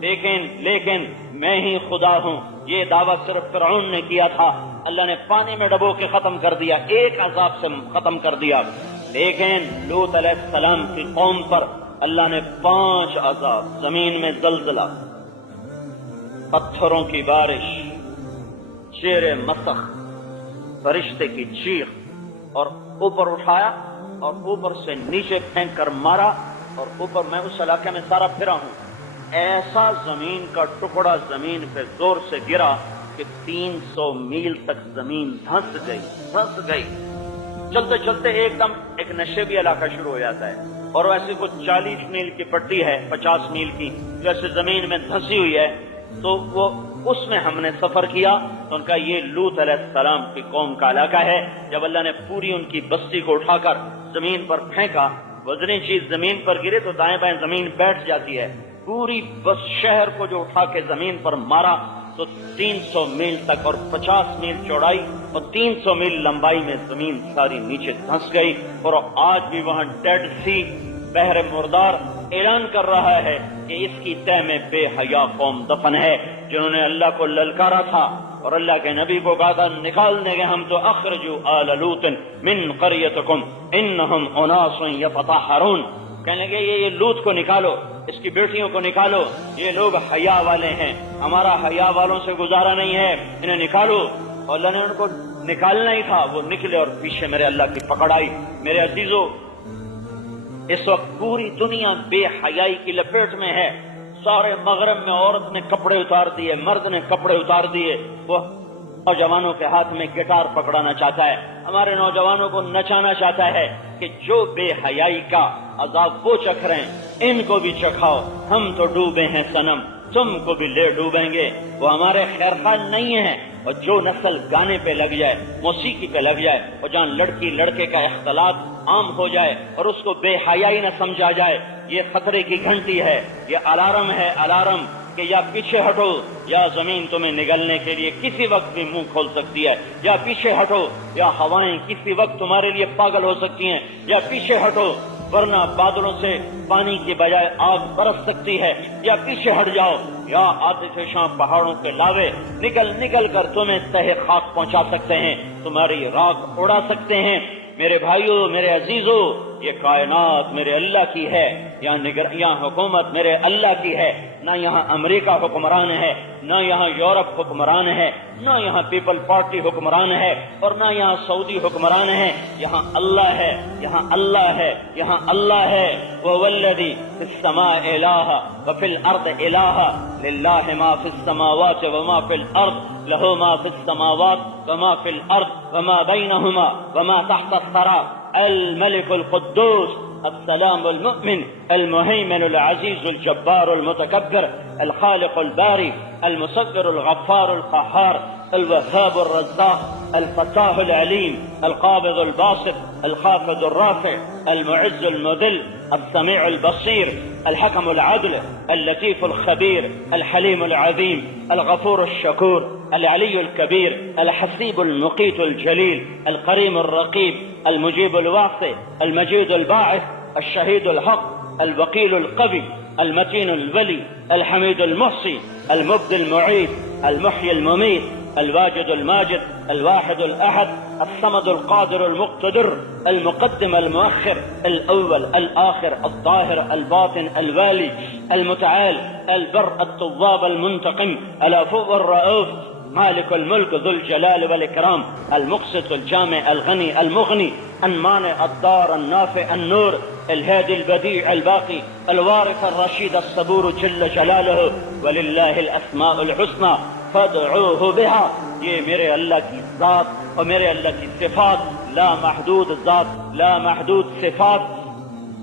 لیکن میں ہی خدا ہوں، یہ دعویٰ صرف فرعون نے کیا تھا، اللہ نے پانی میں ڈبو کے ختم کر دیا، ایک عذاب سے ختم کر دیا۔ لیکن لوط علیہ السلام کی قوم پر اللہ نے 5 عذاب، زمین میں زلزلہ، پتھروں کی بارش، شیر مسخ، فرشتے کی چیخ، اور اوپر اٹھایا اور اوپر سے نیچے پھینک کر مارا، اور اوپر میں اس علاقے میں سارا پھرا ہوں، ایسا زمین کا ٹکڑا زمین پہ زور سے گرا کہ 300 میل تک زمین دھنس گئی۔ چلتے چلتے ایک دم ایک نشیبی علاقہ شروع ہو جاتا ہے، اور ویسے کچھ 40 میل کی پٹی ہے، 50 میل کی، جیسے زمین میں دھنسی ہوئی ہے، تو وہ اس میں ہم نے سفر کیا تو ان کا یہ لوط علیہ السلام کی قوم کا علاقہ ہے۔ جب اللہ نے پوری ان کی بستی کو اٹھا کر زمین پر پھینکا، وزنی چیز زمین پر گرے تو دائیں بائیں زمین بیٹھ جاتی ہے، پوری بس شہر کو جو اٹھا کے زمین پر مارا تو 300 میل تک اور 50 میل چوڑائی اور 300 میل لمبائی میں زمین ساری نیچے دھنس گئی، اور آج بھی وہاں ڈیڈ سی، بحر مردار اعلان کر رہا ہے کہ اس کی تہ میں بے حیا قوم دفن ہے، جنہوں نے اللہ کو للکارا تھا اور اللہ کے نبی کو کہا تھا نکال دیں گے ہم تو، اخرجوا آل لوط من قریتکم انہم اناس یتطہرون، کہنے لگے یہ لوط کو نکالو، اس کی بیٹیوں کو نکالو، یہ لوگ حیا والے ہیں، ہمارا حیا والوں سے گزارا نہیں ہے، انہیں نکالو۔ اور اللہ نے ان کو نکالنا ہی تھا، وہ نکلے اور پیچھے میرے اللہ کی پکڑ آئی۔ میرے عزیزو، اس وقت پوری دنیا بے حیائی کی لپیٹ میں ہے، سارے مغرب میں عورت نے کپڑے اتار دیے، مرد نے کپڑے اتار دیے، وہ نوجوانوں کے ہاتھ میں گٹار پکڑانا چاہتا ہے، ہمارے نوجوانوں کو نچانا چاہتا ہے کہ جو بے حیائی کا عذاب وہ چکھ رہے ہیں ان کو بھی چکھاؤ، ہم تو ڈوبے ہیں صنم، تم کو بھی لے ڈوبیں گے۔ وہ ہمارے خیر خواہ نہیں ہیں، اور جو نسل گانے پہ لگ جائے، موسیقی پہ لگ جائے، اور جہاں لڑکی لڑکے کا اختلاط عام ہو جائے اور اس کو بے حیائی نہ سمجھا جائے، یہ خطرے کی گھنٹی ہے، یہ الارم ہے، الارم کہ یا پیچھے ہٹو یا زمین تمہیں نگلنے کے لیے کسی وقت بھی منہ کھول سکتی ہے، یا پیچھے ہٹو یا ہوائیں کسی وقت تمہارے لیے پاگل ہو سکتی ہیں، یا پیچھے ہٹو ورنہ بادلوں سے پانی کی بجائے آگ برس سکتی ہے، یا پیچھے ہٹ جاؤ یا آتش فشاں پہاڑوں کے لاوے نکل کر تمہیں تہہ خاک پہنچا سکتے ہیں، تمہاری راکھ اڑا سکتے ہیں۔ میرے بھائیوں، میرے عزیزوں، یہ کائنات میرے اللہ کی ہے، یہاں حکومت میرے اللہ کی ہے، نہ یہاں امریکہ حکمران ہے، نہ یہاں یورپ حکمران ہے، نہ یہاں پیپل پارٹی حکمران ہے، اور نہ یہاں سعودی حکمران ہے، یہاں اللہ ہے، یہاں اللہ ہے، یہاں اللہ ہے۔ وَهُوَ الَّذِي فِي السَّمَاءِ إِلَٰهٌ وَفِي الْأَرْضِ إِلَٰهٌ لِلَّهِ مَا فِي السَّمَاوَاتِ وَمَا فِي الْأَرْضِ لَهُ مَا فِي السَّمَاوَاتِ وَمَا فِي الْأَرْضِ وَمَا بَيْنَهُمَا وَمَا تَحْتَ الثَّرَى الملك القدوس السلام المؤمن المهيمن العزيز الجبار المتكبر الخالق الباري المصغر الغفار القهار الوهاب الرزاق الفتاح العليم القابض الباسط الخافض الرافع المعز المذل السميع البصير الحكم العدل اللطيف الخبير الحليم العظيم الغفور الشكور العلي الكبير الحسيب المقيت الجليل القريم الرقيب المجيب الواسع المجيد الباعث الشهيد الحق الوكيل القوي المتين الولي الحميد المحصي المبدي المعيد المحيي المميت الواجد الماجد الواحد الأحد الصمد القادر المقتدر المقدم المؤخر الأول الآخر الظاهر الباطن الوالي المتعال البر التواب المنتقم العفو الرؤوف مالك الملك ذو الجلال والإكرام المقسط الجامع الغني المغني المانع الضار النافع النور الهادي البديع الباقي الوارث الرشيد الصبور جل جلاله ولله الأسماء الحسنى فادعوه بها۔ یہ میرے اللہ کی ذات اور میرے اللہ کی صفات، لا محدود ذات لا محدود صفات۔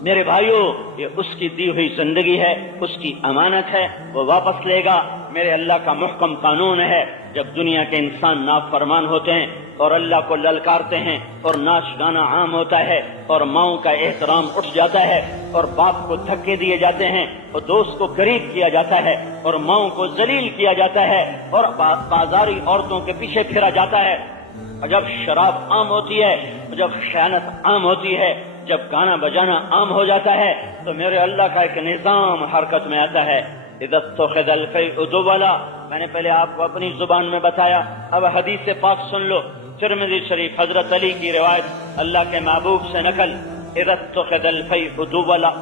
میرے بھائیوں، یہ اس کی دی ہوئی زندگی ہے، اس کی امانت ہے، وہ واپس لے گا۔ میرے اللہ کا محکم قانون ہے، جب دنیا کے انسان نافرمان ہوتے ہیں اور اللہ کو للکارتے ہیں اور ناچ گانا عام ہوتا ہے اور ماؤں کا احترام اٹھ جاتا ہے اور باپ کو دھکے دیے جاتے ہیں اور دوست کو غریب کیا جاتا ہے اور ماؤں کو ذلیل کیا جاتا ہے اور بازاری عورتوں کے پیچھے پھرا جاتا ہے، اور جب شراب عام ہوتی ہے، جب خیانت عام ہوتی ہے، جب گانا بجانا عام ہو جاتا ہے، تو میرے اللہ کا ایک نظام حرکت میں آتا ہے۔ اذا اتخذ الفیء دولا، میں نے پہلے آپ کو اپنی زبان میں بتایا، اب حدیث پاک سن لو، ترمذی شریف حضرت علی کی روایت اللہ کے محبوب سے نقل، اذا اتخذ الفیء دولا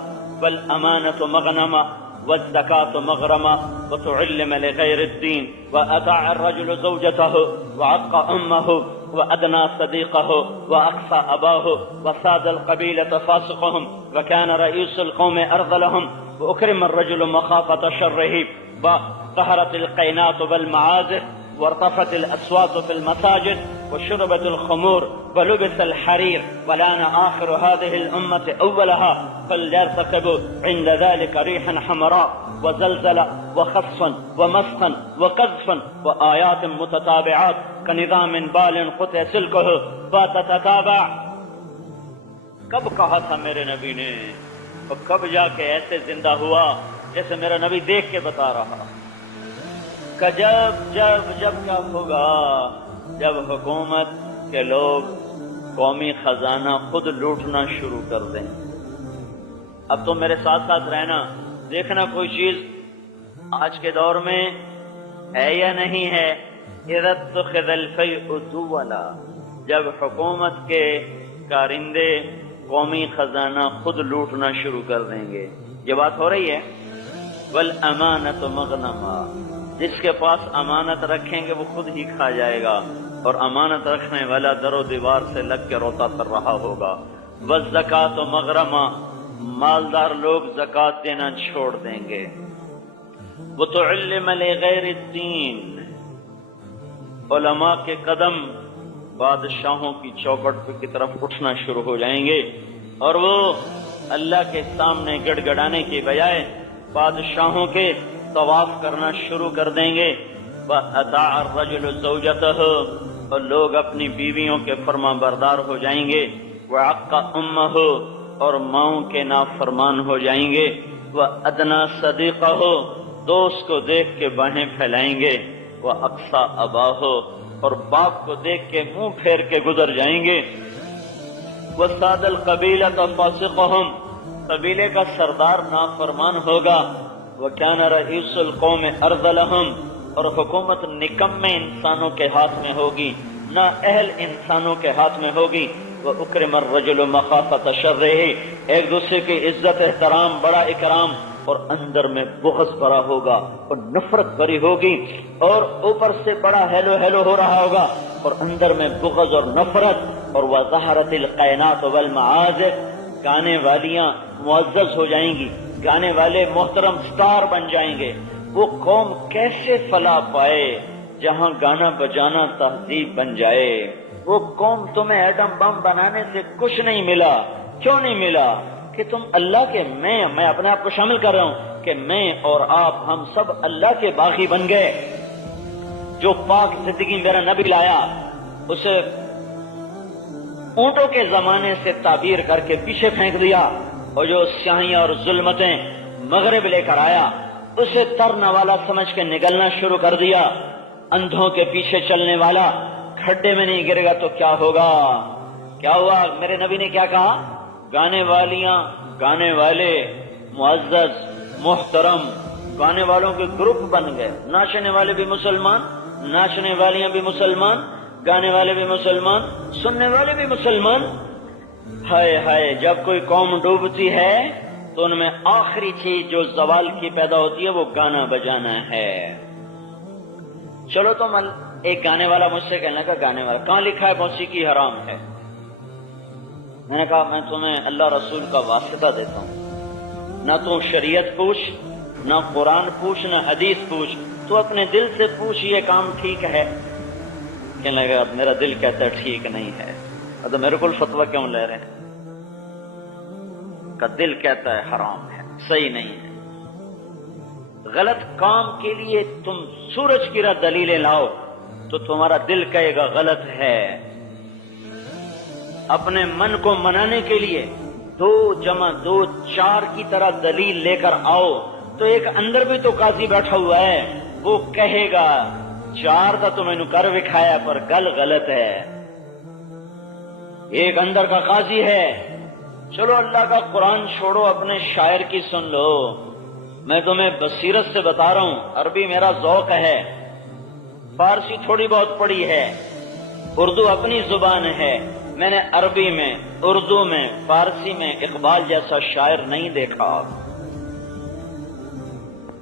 والامانة مغنما والزكاة مغرما وتعلم لغير الدين وأطاع الرجل زوجته وعق أمه وأدنى صديقه وأقصى أباه وساد القبيلة فاسقهم وكان رئيس القوم أرذلهم وأكرم الرجل مخافة شره وطهرت القينات والمعازف وارتفت الأصوات في المساجد وشربت الخمور ولبس الحرير ولان آخر هذه الأمة أولها فليرتكب عند ذلك ريحا حمراء وزلزل وخصفا ومسخا وقذفا وآيات متتابعات كنظام بال قطع سلكه فتتتابع. کب کہا تھا میرے نبی نے اور کب جا کے ایسے زندہ ہوا جیسے میرا نبی دیکھ کے بتا رہا کہ جب کیا ہوگا، جب حکومت کے لوگ قومی خزانہ خود لوٹنا شروع کر دیں. اب تو میرے ساتھ ساتھ رہنا، دیکھنا کوئی چیز آج کے دور میں ہے یا نہیں ہے. اذا اتخذ الفیء دولا، جب حکومت کے کارندے قومی خزانہ خود لوٹنا شروع کر دیں گے. یہ بات ہو رہی ہے. والامانۃ مغنما، جس کے پاس امانت رکھیں گے وہ خود ہی کھا جائے گا، اور امانت رکھنے والا در و دیوار سے لگ کے روتا پھر رہا ہوگا. والزکاۃ مغرما، مالدار لوگ زکوٰۃ دینا چھوڑ دیں گے. وتعلم لغیر الدین، علماء کے قدم بادشاہوں کی چوکٹ کی طرف اٹھنا شروع ہو جائیں گے، اور وہ اللہ کے سامنے گڑ گڑانے کی بجائے بادشاہوں کے طواف کرنا شروع کر دیں گے. وَأَطَاعَ الرَّجُلُ زَوْجَتَهُ، اور لوگ اپنی بیویوں کے فرما بردار ہو جائیں گے. وَعَقَّ أُمَّهُ، اور ماؤں کے نافرمان ہو جائیں گے. وَأَدْنَى صَدِيقَهُ، دوست کو دیکھ کے باہیں پھیلائیں گے. وَأَقْصَى أَبَاهُ، اور باپ کو دیکھ کے منہ پھیر کے گزر جائیں گے. وَسَادَ الْقَبِيلَةَ فَاسِقُهُمْ، قبیلے کا سردار نافرمان ہوگا. وَكَانَ رَئِيسُ الْقَوْمِ أَرْذَلَهُمْ، اور حکومت نکمے انسانوں کے ہاتھ میں ہوگی، نہ اہل انسانوں کے ہاتھ میں ہوگی. وَأُكْرِمَ الرَّجُلُ مَخَافَةَ شَرِّهِ، ایک دوسرے کی عزت احترام بڑا اکرام، اور اندر میں بغض بھرا ہوگا اور نفرت بھری ہوگی، اور اوپر سے بڑا ہیلو ہیلو ہو رہا ہوگا اور اندر میں بغض اور نفرت. اور وَظَهَرَتِ الْقَيْنَاتُ وَالْمَعَازِفُ، گانے والیاں معزز ہو جائیں گی، گانے والے محترم سٹار بن جائیں گے. وہ قوم کیسے فلاح پائے جہاں گانا بجانا تہذیب بن جائے. وہ قوم تمہیں ایٹم بم بنانے سے کچھ نہیں ملا. کیوں نہیں ملا؟ کہ تم اللہ کے، میں اپنے آپ کو شامل کر رہا ہوں کہ میں اور آپ ہم سب اللہ کے باغی بن گئے. جو پاک زندگی میرا نبی لایا اسے اونٹوں کے زمانے سے تعبیر کر کے پیچھے پھینک دیا، اور جو سیاہیاں اور ظلمتیں مغرب لے کر آیا اسے ترنا والا سمجھ کے نگلنا شروع کر دیا. اندھوں کے پیچھے چلنے والا کھڈے میں نہیں گرے گا تو کیا ہوگا؟ کیا ہوا؟ میرے نبی نے کیا کہا؟ گانے والیاں، گانے والے معزز محترم، گانے والوں کے گروپ بن گئے. ناچنے والے بھی مسلمان، ناچنے والیاں بھی مسلمان، گانے والے بھی مسلمان، سننے والے بھی مسلمان. ہائے ہائے، جب کوئی قوم ڈوبتی ہے تو ان میں آخری چیز جو زوال کی پیدا ہوتی ہے وہ گانا بجانا ہے. چلو تم، ایک گانے والا مجھ سے کہنے لگا گانے والا کہاں لکھا ہے موسیقی حرام ہے؟ میں نے کہا میں تمہیں اللہ رسول کا واسطہ دیتا ہوں، نہ تو شریعت پوچھ، نہ قرآن پوچھ، نہ حدیث پوچھ، تو اپنے دل سے پوچھ یہ کام ٹھیک ہے؟ کہنے لگا میرا دل کہتا ہے ٹھیک نہیں ہے. تو میرے کو فتویٰ کیوں لے رہے ہیں؟ کا دل کہتا ہے حرام ہے، صحیح نہیں ہے. غلط کام کے لیے تم سورج کی طرح دلیلیں لاؤ تو تمہارا دل کہے گا غلط ہے. اپنے من کو منانے کے لیے 2 + 2 4 کی طرح دلیل لے کر آؤ تو ایک اندر بھی تو قاضی بیٹھا ہوا ہے، وہ کہے گا 4 کا تو میں نے کر دکھایا پر گل غلط ہے. ایک اندر کا قاضی ہے. چلو اللہ کا قرآن چھوڑو، اپنے شاعر کی سن لو. میں تمہیں بصیرت سے بتا رہا ہوں، عربی میرا ذوق ہے، فارسی تھوڑی بہت پڑھی ہے، اردو اپنی زبان ہے، میں نے عربی میں، اردو میں، فارسی میں اقبال جیسا شاعر نہیں دیکھا۔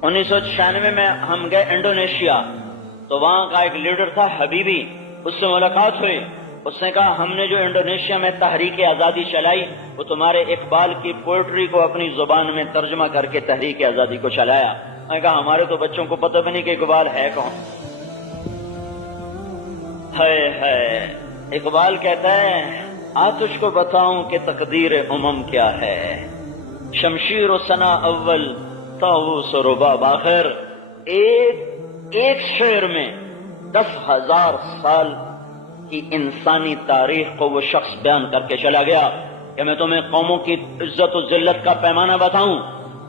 1996 میں ہم گئے انڈونیشیا، تو وہاں کا ایک لیڈر تھا حبیبی، اس سے ملاقات ہوئی، اس نے کہا ہم نے جو انڈونیشیا میں تحریک آزادی چلائی وہ تمہارے اقبال کی پوئٹری کو اپنی زبان میں ترجمہ کر کے تحریک آزادی کو چلایا۔ میں نے کہا ہمارے تو بچوں کو پتہ بھی نہیں کہ اقبال ہے کون۔ ہے اقبال کہتا ہے آتش کو بتاؤں کہ تقدیر امم کیا ہے، شمشیر و ثنا اول طاووس و رباب آخر۔ ایک شعر میں 10,000 سال کی انسانی تاریخ کو وہ شخص بیان کر کے چلا گیا کہ میں تمہیں قوموں کی عزت و ذلت کا پیمانہ بتاؤں،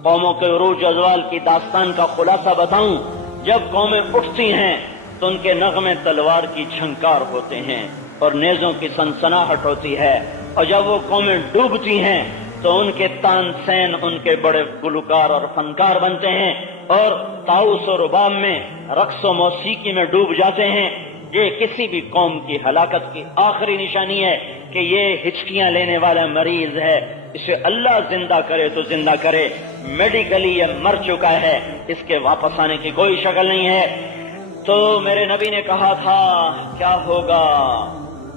قوموں کے عروج ازوال کی داستان کا خلاصہ بتاؤں۔ جب قومیں اٹھتی ہیں تو ان کے نغمے تلوار کی جھنکار ہوتے ہیں اور نیزوں کی سنسناہٹ ہوتی ہے، اور جب وہ قومیں ڈوبتی ہیں تو ان کے تان سین ان کے بڑے گلوکار اور فنکار بنتے ہیں اور طاؤس و رباب میں رقص و موسیقی میں ڈوب جاتے ہیں۔ یہ کسی بھی قوم کی ہلاکت کی آخری نشانی ہے کہ یہ ہچکیاں لینے والا مریض ہے، اسے اللہ زندہ کرے تو زندہ کرے، میڈیکلی یہ مر چکا ہے، اس کے واپس آنے کی کوئی شکل نہیں ہے۔ تو میرے نبی نے کہا تھا کیا ہوگا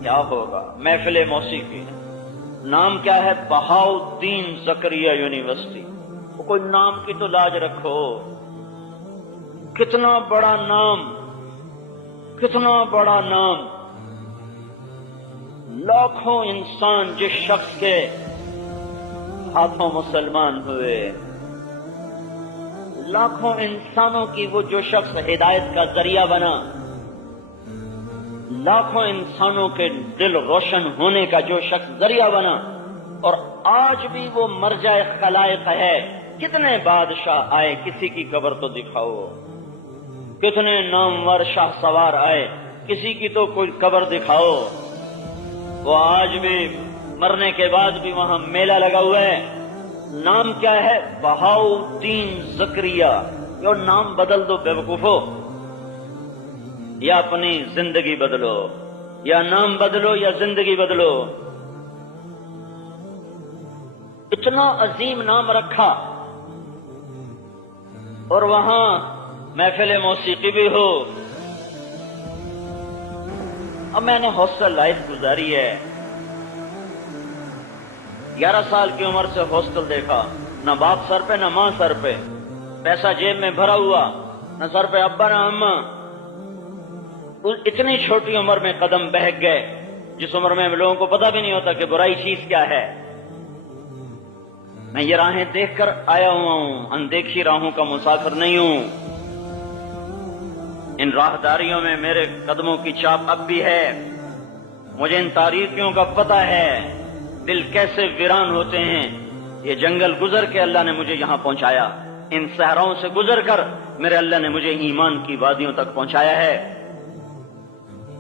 کیا ہوگا، محفل موسیقی، نام کیا ہے؟ بہاؤالدین زکریا یونیورسٹی۔ وہ کوئی نام کی تو لاج رکھو، کتنا بڑا نام، کتنا بڑا نام۔ لاکھوں انسان جس شخص کے ہاتھوں مسلمان ہوئے، لاکھوں انسانوں کی وہ جو شخص ہدایت کا ذریعہ بنا، لاکھوں انسانوں کے دل روشن ہونے کا جو شخص ذریعہ بنا، اور آج بھی وہ مرجع خلائق ہے۔ کتنے بادشاہ آئے، کسی کی قبر تو دکھاؤ، کتنے نامور شاہ سوار آئے، کسی کی تو کوئی قبر دکھاؤ۔ وہ آج بھی مرنے کے بعد بھی وہاں میلہ لگا ہوا ہے، نام کیا ہے؟ بہاؤالدین زکریا۔ یہ نام بدل دو بے وقوفو، یا اپنی زندگی بدلو، یا نام بدلو یا زندگی بدلو۔ اتنا عظیم نام رکھا، اور وہاں محفل موسیقی بھی ہو۔ اب میں نے ہاسٹل لائف گزاری ہے، 11 سال کی عمر سے ہاسٹل دیکھا، نہ باپ سر پہ نہ ماں سر پہ، پیسہ جیب میں بھرا ہوا، نہ سر پہ ابا نہ اماں۔ اتنی چھوٹی عمر میں قدم بہک گئے، جس عمر میں لوگوں کو پتہ بھی نہیں ہوتا کہ برائی چیز کیا ہے۔ میں یہ راہیں دیکھ کر آیا ہوا ہوں، اندیکھی راہوں کا مسافر نہیں ہوں۔ ان راہداریوں میں میرے قدموں کی چاپ اب بھی ہے، مجھے ان تاریکیوں کا پتہ ہے، دل کیسے ویران ہوتے ہیں۔ یہ جنگل گزر کے اللہ نے مجھے یہاں پہنچایا، ان صحراؤں سے گزر کر میرے اللہ نے مجھے ایمان کی وادیوں تک پہنچایا ہے۔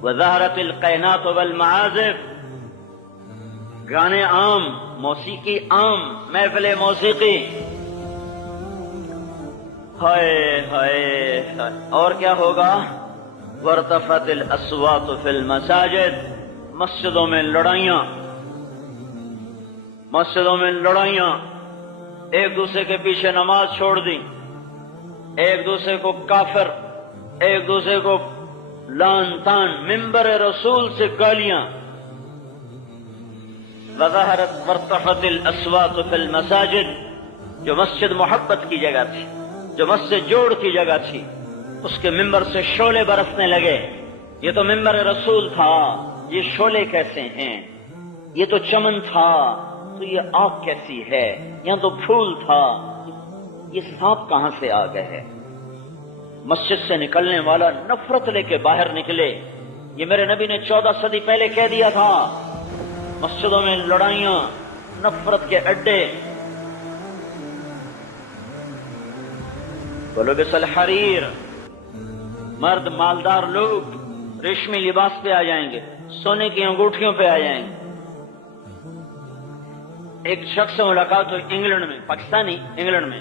وَظَهَرَتِ الْقَيْنَاتُ وَالْمَعَازِفُ، گانے عام، موسیقی عام، محفل موسیقی۔ ہائے ہائے ہائے، اور کیا ہوگا؟ وَارْتَفَتِ الْأَصْوَاتُ فِي الْمَسَاجِدِ، مسجدوں میں لڑائیاں، مسجدوں میں لڑائیاں، ایک دوسرے کے پیچھے نماز چھوڑ دی، ایک دوسرے کو کافر، ایک دوسرے کو لان تان، ممبر رسول سے گالیاں۔ وارتفعت الاصوات فی المساجد، جو مسجد محبت کی جگہ تھی، جو مسجد جوڑ کی جگہ تھی، اس کے ممبر سے شعلے برسنے لگے۔ یہ تو ممبر رسول تھا، یہ شعلے کیسے ہیں؟ یہ تو چمن تھا تو یہ آگ کیسی ہے؟ یہاں تو پھول تھا، یہ سانپ کہاں سے آ گئے ہے؟ مسجد سے نکلنے والا نفرت لے کے باہر نکلے۔ یہ میرے نبی نے 14 صدی پہلے کہہ دیا تھا۔ مسجدوں میں لڑائیاں، نفرت کے اڈے۔ ولبس الحریر، مرد مالدار لوگ ریشمی لباس پہ آ جائیں گے، سونے کی انگوٹھیوں پہ آ جائیں گے۔ ایک شخص سے ملاقات ہوئی انگلینڈ میں، پاکستانی انگلینڈ میں،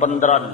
15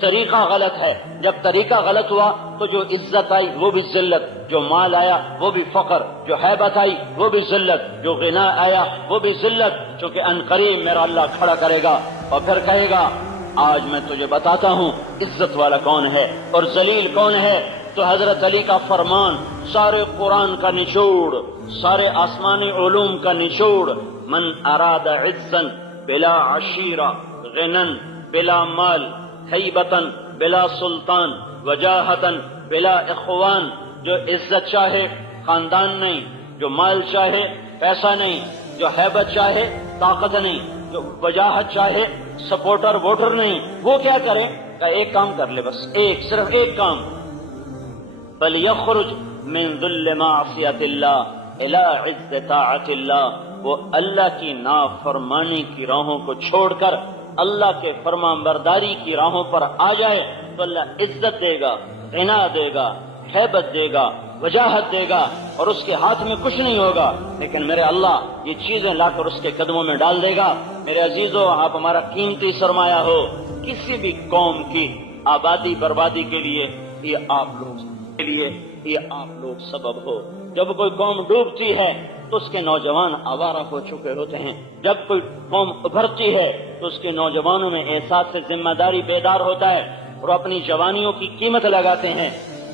طریقہ غلط ہے. جب طریقہ غلط ہوا تو جو عزت آئی وہ بھی ذلت، جو مال آیا وہ بھی فقر، جو ہیبت آئی وہ بھی ذلت، جو غنا آیا وہ بھی ذلت. چونکہ ان قریب میرا اللہ کھڑا کرے گا اور پھر کہے گا آج میں تجھے بتاتا ہوں عزت والا کون ہے اور ذلیل کون ہے. تو حضرت علی کا فرمان سارے قرآن کا نچوڑ، سارے آسمانی علوم کا نچوڑ، من اراد عزا بلا عشیرہ، غنن بلا مال، ہیبتن بلا سلطان، وجاہتن بلا اخوان. جو عزت چاہے خاندان نہیں، جو مال چاہے پیسہ نہیں، جو ہیبت چاہے طاقت نہیں، جو وجاہت چاہے سپورٹر ووٹر نہیں، وہ کیا کرے؟ کہ ایک کام کر لے، بس ایک، صرف ایک کام. فَلْيَخْرُجْ مِنْ ذُلِّ مَعْصِيَةِ اللَّهِ إِلَىٰ عِزِّ طَاعَةِ اللَّهِ. وہ اللہ کی نافرمانی کی راہوں کو چھوڑ کر اللہ کے فرمان برداری کی راہوں پر آ جائے تو اللہ عزت دے گا، غنا دے گا، ہیبت دے گا، وجاہت دے گا، اور اس کے ہاتھ میں کچھ نہیں ہوگا، لیکن میرے اللہ یہ چیزیں لا کر اس کے قدموں میں ڈال دے گا. میرے عزیزو، آپ ہمارا قیمتی سرمایہ ہو. کسی بھی قوم کی آبادی بربادی کے لیے یہ آپ لوگ سبب ہو. جب کوئی قوم ڈوبتی ہے تو اس کے نوجوان آوارہ ہو چکے ہوتے ہیں. جب کوئی قوم ابھرتی ہے تو اس کے نوجوانوں میں احساس سے ذمہ داری بیدار ہوتا ہے اور اپنی جوانیوں کی قیمت لگاتے ہیں.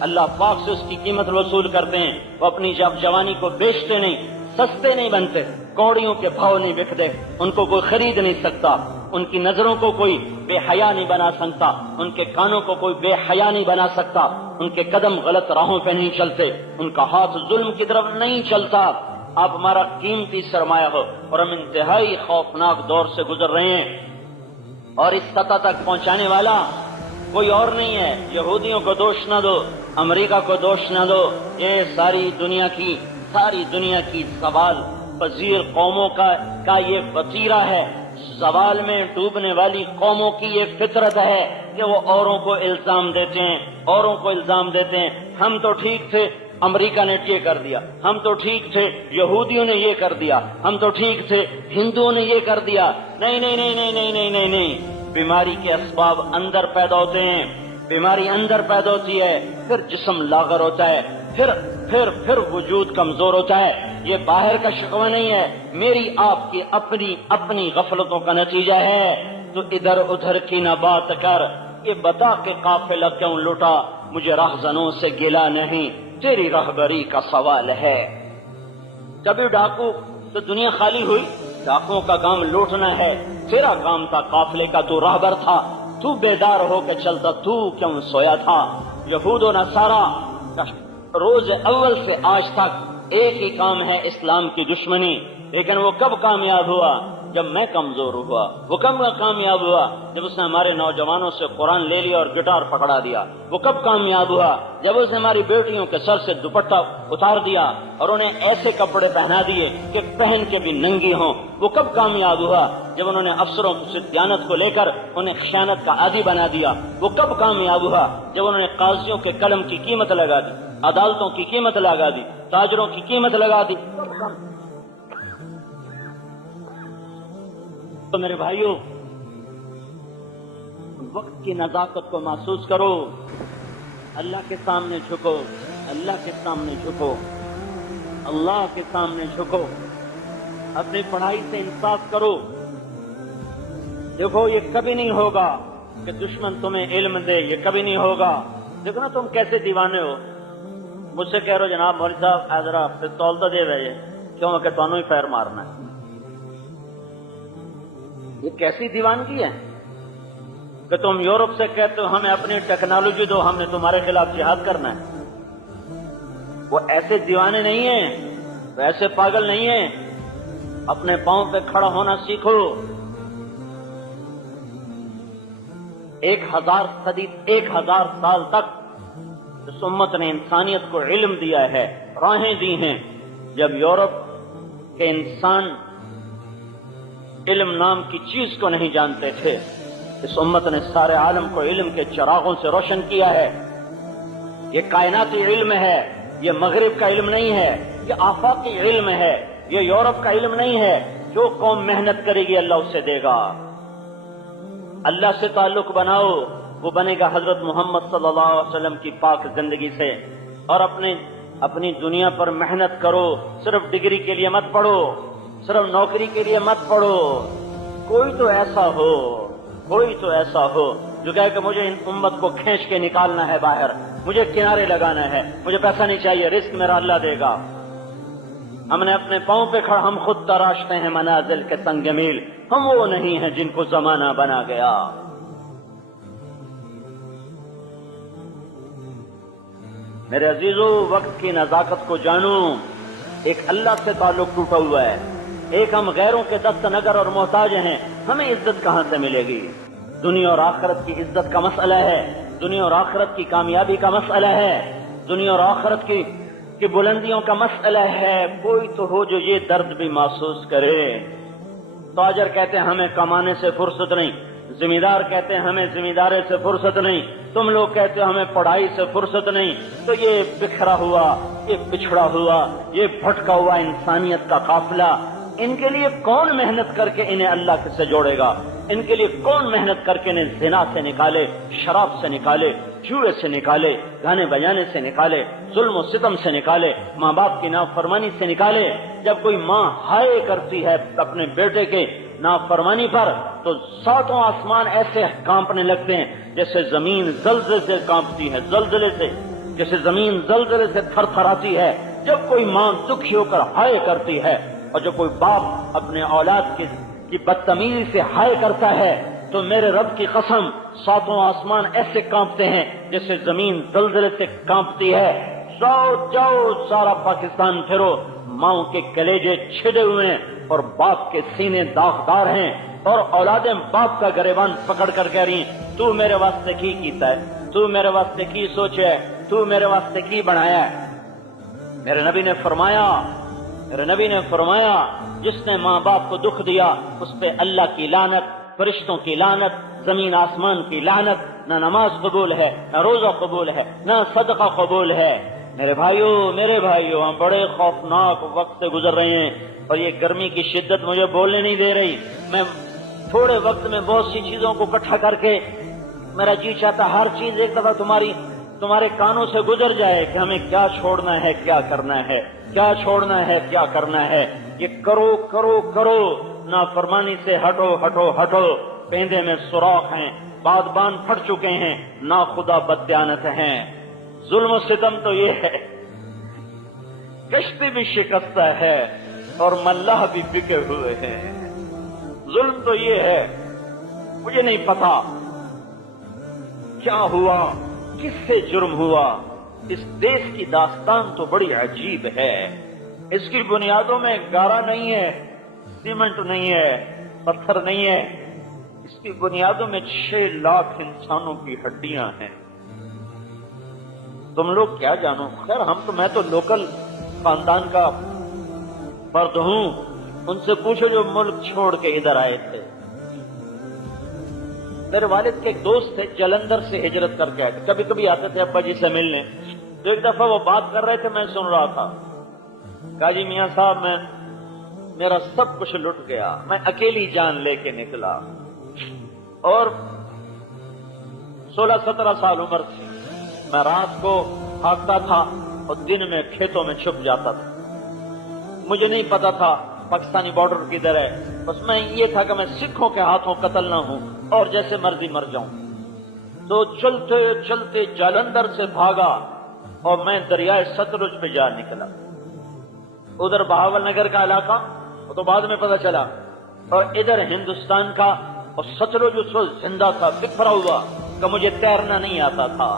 اللہ پاک سے اس کی قیمت وصول کرتے ہیں. وہ اپنی جوانی کو بیچتے نہیں، سستے نہیں بنتے، کوڑیوں کے بھاؤ نہیں بکتے، ان کو کوئی خرید نہیں سکتا. ان کی نظروں کو کوئی بے حیا نہیں بنا سکتا، ان کے کانوں کو کوئی بے حیا نہیں بنا سکتا، ان کے قدم غلط راہوں پہ نہیں چلتے، ان کا ہاتھ ظلم کی طرف نہیں چلتا. آپ ہمارا قیمتی سرمایہ ہو اور ہم انتہائی خوفناک دور سے گزر رہے ہیں اور اس سطح تک پہنچانے والا کوئی اور نہیں ہے. یہودیوں کو دوش نہ دو، امریکہ کو دوش نہ دو، یہ ساری دنیا کی زوال پذیر قوموں کا یہ وتیرہ ہے. زوال میں ڈوبنے والی قوموں کی یہ فطرت ہے کہ وہ اوروں کو الزام دیتے ہیں. ہم تو ٹھیک تھے، امریکہ نے یہ کر دیا، ہم تو ٹھیک تھے، یہودیوں نے یہ کر دیا، ہم تو ٹھیک تھے، ہندوؤں نے یہ کر دیا. نہیں نہیں نہیں نہیں نہیں نہیں نہیں نہیں. بیماری کے اسباب اندر پیدا ہوتے ہیں، بیماری اندر پیدا ہوتی ہے، پھر جسم لاغر ہوتا ہے، پھر وجود کمزور ہوتا ہے. یہ باہر کا شکوہ نہیں ہے، میری آپ کی اپنی غفلتوں کا نتیجہ ہے. تو ادھر ادھر کی نہ بات کر، یہ بتا کہ قافلہ کیوں لوٹا، مجھے راہزنوں سے گلا نہیں، تیری رہبری کا سوال ہے. کبھی ڈاکو تو دنیا خالی ہوئی، ڈاکوؤں کا کام لوٹنا ہے، تیرا کام تھا قافلے کا، تو راہبر تھا، تو بیدار ہو کے چلتا، تو کیوں سویا تھا. یہود و نصارہ کا روز اول سے آج تک ایک ہی کام ہے، اسلام کی دشمنی. لیکن وہ کب کامیاب ہوا؟ جب میں کمزور ہوا. وہ کب کامیاب ہوا؟ جب اس نے ہمارے نوجوانوں سے قرآن لے لیا اور گٹار پکڑا دیا. وہ کب کامیاب ہوا؟ جب اس نے ہماری بیٹیوں کے سر سے دوپٹہ اتار دیا اور انہیں ایسے کپڑے پہنا دیے کہ پہن کے بھی ننگی ہوں. وہ کب کامیاب ہوا؟ جب انہوں نے افسروں سے دیانت کو لے کر انہیں خیانت کا عادی بنا دیا. وہ کب کامیاب ہوا؟ جب انہوں نے قاضیوں کے قلم کی قیمت لگا دی، عدالتوں کی قیمت لگا دی، تاجروں کی قیمت لگا دی. تو میرے بھائیوں، وقت کی نزاکت کو محسوس کرو، اللہ کے سامنے جھکو، اللہ کے سامنے جھکو، اللہ کے سامنے جھکو، اپنی پڑھائی سے انصاف کرو. دیکھو یہ کبھی نہیں ہوگا کہ دشمن تمہیں علم دے، یہ کبھی نہیں ہوگا. دیکھو نا تم کیسے دیوانے ہو. مجھ سے کہہ رہو جناب مولوی صاحب حضرہ پستول تو دے رہے کیوں کہ تمہیں ہی پیر مارنا ہے. یہ کیسی دیوانگی ہے کہ تم یورپ سے کہتے ہو ہمیں اپنی ٹیکنالوجی دو، ہم نے تمہارے خلاف جہاد کرنا ہے. وہ ایسے دیوانے نہیں ہیں، ویسے پاگل نہیں ہیں. اپنے پاؤں پہ کھڑا ہونا سیکھو. 1000 سال تک اس امت نے انسانیت کو علم دیا ہے، راہیں دی ہیں. جب یورپ کے انسان علم نام کی چیز کو نہیں جانتے تھے، اس امت نے سارے عالم کو علم کے چراغوں سے روشن کیا ہے. یہ کائناتی علم ہے، یہ مغرب کا علم نہیں ہے، یہ آفاقی علم ہے، یہ یورپ کا علم نہیں ہے. جو قوم محنت کرے گی اللہ اسے دے گا. اللہ سے تعلق بناؤ، وہ بنے گا حضرت محمد صلی اللہ علیہ وسلم کی پاک زندگی سے۔ اور اپنی دنیا پر محنت کرو، صرف ڈگری کے لیے مت پڑھو، صرف نوکری کے لیے مت پڑھو۔ کوئی تو ایسا ہو جو کہے کہ مجھے ان امت کو کھینچ کے نکالنا ہے باہر، مجھے کنارے لگانا ہے، مجھے پیسہ نہیں چاہیے، رزق میرا اللہ دے گا۔ ہم نے اپنے پاؤں پہ کھڑا، ہم خود تراشتے ہیں منازل کے سنگ میل، ہم وہ نہیں ہیں جن کو زمانہ بنا گیا۔ میرے عزیزو، وقت کی نزاکت کو جانو۔ ایک اللہ سے تعلق ٹوٹا ہوا ہے، ایک ہم غیروں کے دست نگر اور محتاج ہیں، ہمیں عزت کہاں سے ملے گی؟ دنیا اور آخرت کی عزت کا مسئلہ ہے، دنیا اور آخرت کی کامیابی کا مسئلہ ہے، دنیا اور آخرت کی بلندیوں کا مسئلہ ہے۔ کوئی تو ہو جو یہ درد بھی محسوس کرے۔ تاجر کہتے ہیں ہمیں کمانے سے فرصت نہیں، ذمہ دار کہتے ہیں ہمیں ذمہ داری سے فرصت نہیں، تم لوگ کہتے ہو ہمیں پڑھائی سے فرصت نہیں۔ تو یہ بکھرا ہوا، یہ بچھڑا ہوا، یہ بھٹکا ہوا انسانیت کا قافلہ، ان کے لیے کون محنت کر کے انہیں اللہ سے جوڑے گا؟ ان کے لیے کون محنت کر کے انہیں زنا سے نکالے، شراب سے نکالے، جوئے سے نکالے، گانے بجانے سے نکالے، ظلم و ستم سے نکالے، ماں باپ کی نافرمانی سے نکالے؟ جب کوئی ماں ہائے کرتی ہے اپنے بیٹے کے نافرمانی پر تو ساتوں آسمان ایسے کانپنے لگتے ہیں جیسے زمین زلزلے سے کانپتی ہے، جیسے زمین زلزلے سے تھر تھراتی ہے جب کوئی ماں دکھی ہو کر ہائے کرتی ہے، اور جب کوئی باپ اپنے اولاد کی بدتمیزی سے ہائے کرتا ہے تو میرے رب کی قسم ساتوں آسمان ایسے کانپتے ہیں جیسے زمین زلزلے سے کانپتی ہے۔ جاؤ سارا پاکستان پھرو، ماؤں کے کلیجے چھڑے ہوئے ہیں اور باپ کے سینے داغدار ہیں، اور اولادیں باپ کا گریبان پکڑ کر کہہ رہی ہیں تو میرے واسطے کی کیتا ہے، تو میرے واسطے کی سوچا ہے، تو میرے واسطے کی بنایا ہے۔ میرے نبی نے فرمایا جس نے ماں باپ کو دکھ دیا اس پہ اللہ کی لعنت، فرشتوں کی لعنت، زمین آسمان کی لعنت، نہ نماز قبول ہے، نہ روزہ قبول ہے، نہ صدقہ قبول ہے۔ میرے بھائیو ہم بڑے خوفناک وقت سے گزر رہے ہیں، اور یہ گرمی کی شدت مجھے بولنے نہیں دے رہی۔ میں تھوڑے وقت میں بہت سی چیزوں کو اکٹھا کر کے میرا جی چاہتا ہر چیز ایک دفعہ تمہارے کانوں سے گزر جائے کہ ہمیں کیا چھوڑنا ہے، کیا کرنا ہے، کیا چھوڑنا ہے، کیا کرنا ہے۔ یہ کرو، نافرمانی سے ہٹو، پیندے میں سوراخ ہیں، بادبان پھٹ چکے ہیں، نا خدا بددیانت ہیں۔ ظلم و ستم تو یہ ہے، کشتی بھی شکستہ ہے اور ملاح بھی بکے ہوئے ہیں۔ ظلم تو یہ ہے، مجھے نہیں پتا کیا ہوا، کس سے جرم ہوا۔ اس دیش کی داستان تو بڑی عجیب ہے۔ اس کی بنیادوں میں گارا نہیں ہے، سیمنٹ نہیں ہے، پتھر نہیں ہے، اس کی بنیادوں میں 6 لاکھ انسانوں کی ہڈیاں ہیں۔ تم لوگ کیا جانو، خیر میں تو لوکل خاندان کا فرد ہوں، ان سے پوچھو جو ملک چھوڑ کے ادھر آئے تھے۔ میرے والد کے ایک دوست تھے، جلندھر سے ہجرت کر کے آئے تھے، کبھی کبھی آتے تھے ابا جی سے ملنے۔ تو ایک دفعہ وہ بات کر رہے تھے، میں سن رہا تھا، کہا جی میاں صاحب میرا سب کچھ لٹ گیا، میں اکیلی جان لے کے نکلا، اور 16-17 سال عمر تھی، میں رات کو بھاگتا تھا اور دن میں کھیتوں میں چھپ جاتا تھا۔ مجھے نہیں پتا تھا پاکستانی بارڈر کدھر ہے، بس میں یہ تھا کہ میں سکھوں کے ہاتھوں قتل نہ ہوں اور جیسے مرضی مر جاؤں۔ تو چلتے چلتے جالندھر سے بھاگا اور میں دریائے ستلج پہ جا نکلا۔ ادھر بہاول نگر کا علاقہ وہ تو بعد میں پتا چلا، اور ادھر ہندوستان کا، اور ستلج اس وقت زندہ تھا، بکھرا ہوا کہ مجھے تیرنا نہیں آتا تھا۔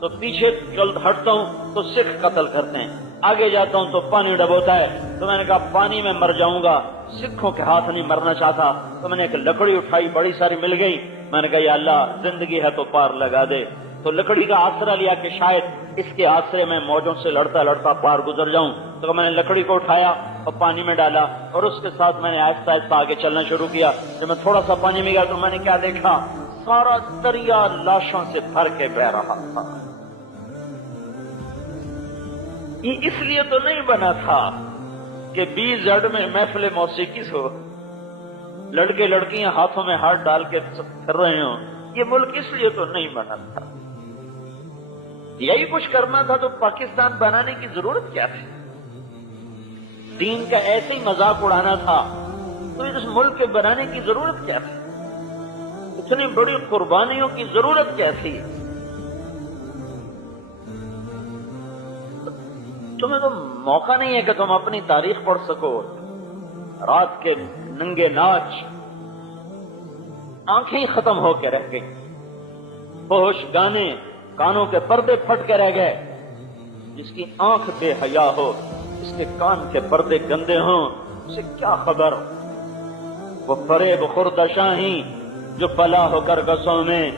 تو پیچھے جلد ہٹتا ہوں تو سکھ قتل کرتے ہیں، آگے جاتا ہوں تو پانی ڈبوتا ہے، تو میں نے کہا پانی میں مر جاؤں گا، سکھوں کے ہاتھ نہیں مرنا چاہتا۔ تو میں نے ایک لکڑی اٹھائی، بڑی ساری مل گئی، میں نے کہا یا اللہ زندگی ہے تو پار لگا دے۔ تو لکڑی کا آسرا لیا کہ شاید اس کے آسرے میں موجوں سے لڑتا لڑتا پار گزر جاؤں۔ تو میں نے لکڑی کو اٹھایا اور پانی میں ڈالا، اور اس کے ساتھ میں نے آہستہ آہستہ آگے چلنا شروع کیا۔ جب میں تھوڑا سا پانی میں گیا تو میں نے کیا دیکھا، سارا دریا لاشوں سے بھر کے بہ رہا تھا۔ یہ اس لیے تو نہیں بنا تھا کہ 20 زڑ میں محفل موسیقی ہو، لڑکے لڑکیاں ہاتھوں میں ہاتھ ڈال کے پھر رہے ہوں، یہ ملک اس لیے تو نہیں بنا تھا، یہی کچھ کرنا تھا تو پاکستان بنانے کی ضرورت کیا تھی؟ دین کا ایسے ہی مذاق اڑانا تھا تو اس ملک کے بنانے کی ضرورت کیا تھی؟ اتنی بڑی قربانیوں کی ضرورت کیا تھی؟ تمہیں تو موقع نہیں ہے کہ تم اپنی تاریخ پڑھ سکو۔ رات کے ننگے ناچ، آنکھیں ہی ختم ہو کے رہ گئی، فحش گانے، کانوں کے پردے پھٹ کے رہ گئے۔ جس کی آنکھ بے حیا ہو، جس کے کان کے پردے گندے ہوں، اسے کیا خبر؟ وہ فریب خوردشاہی جو پلا ہو کر گسوں میں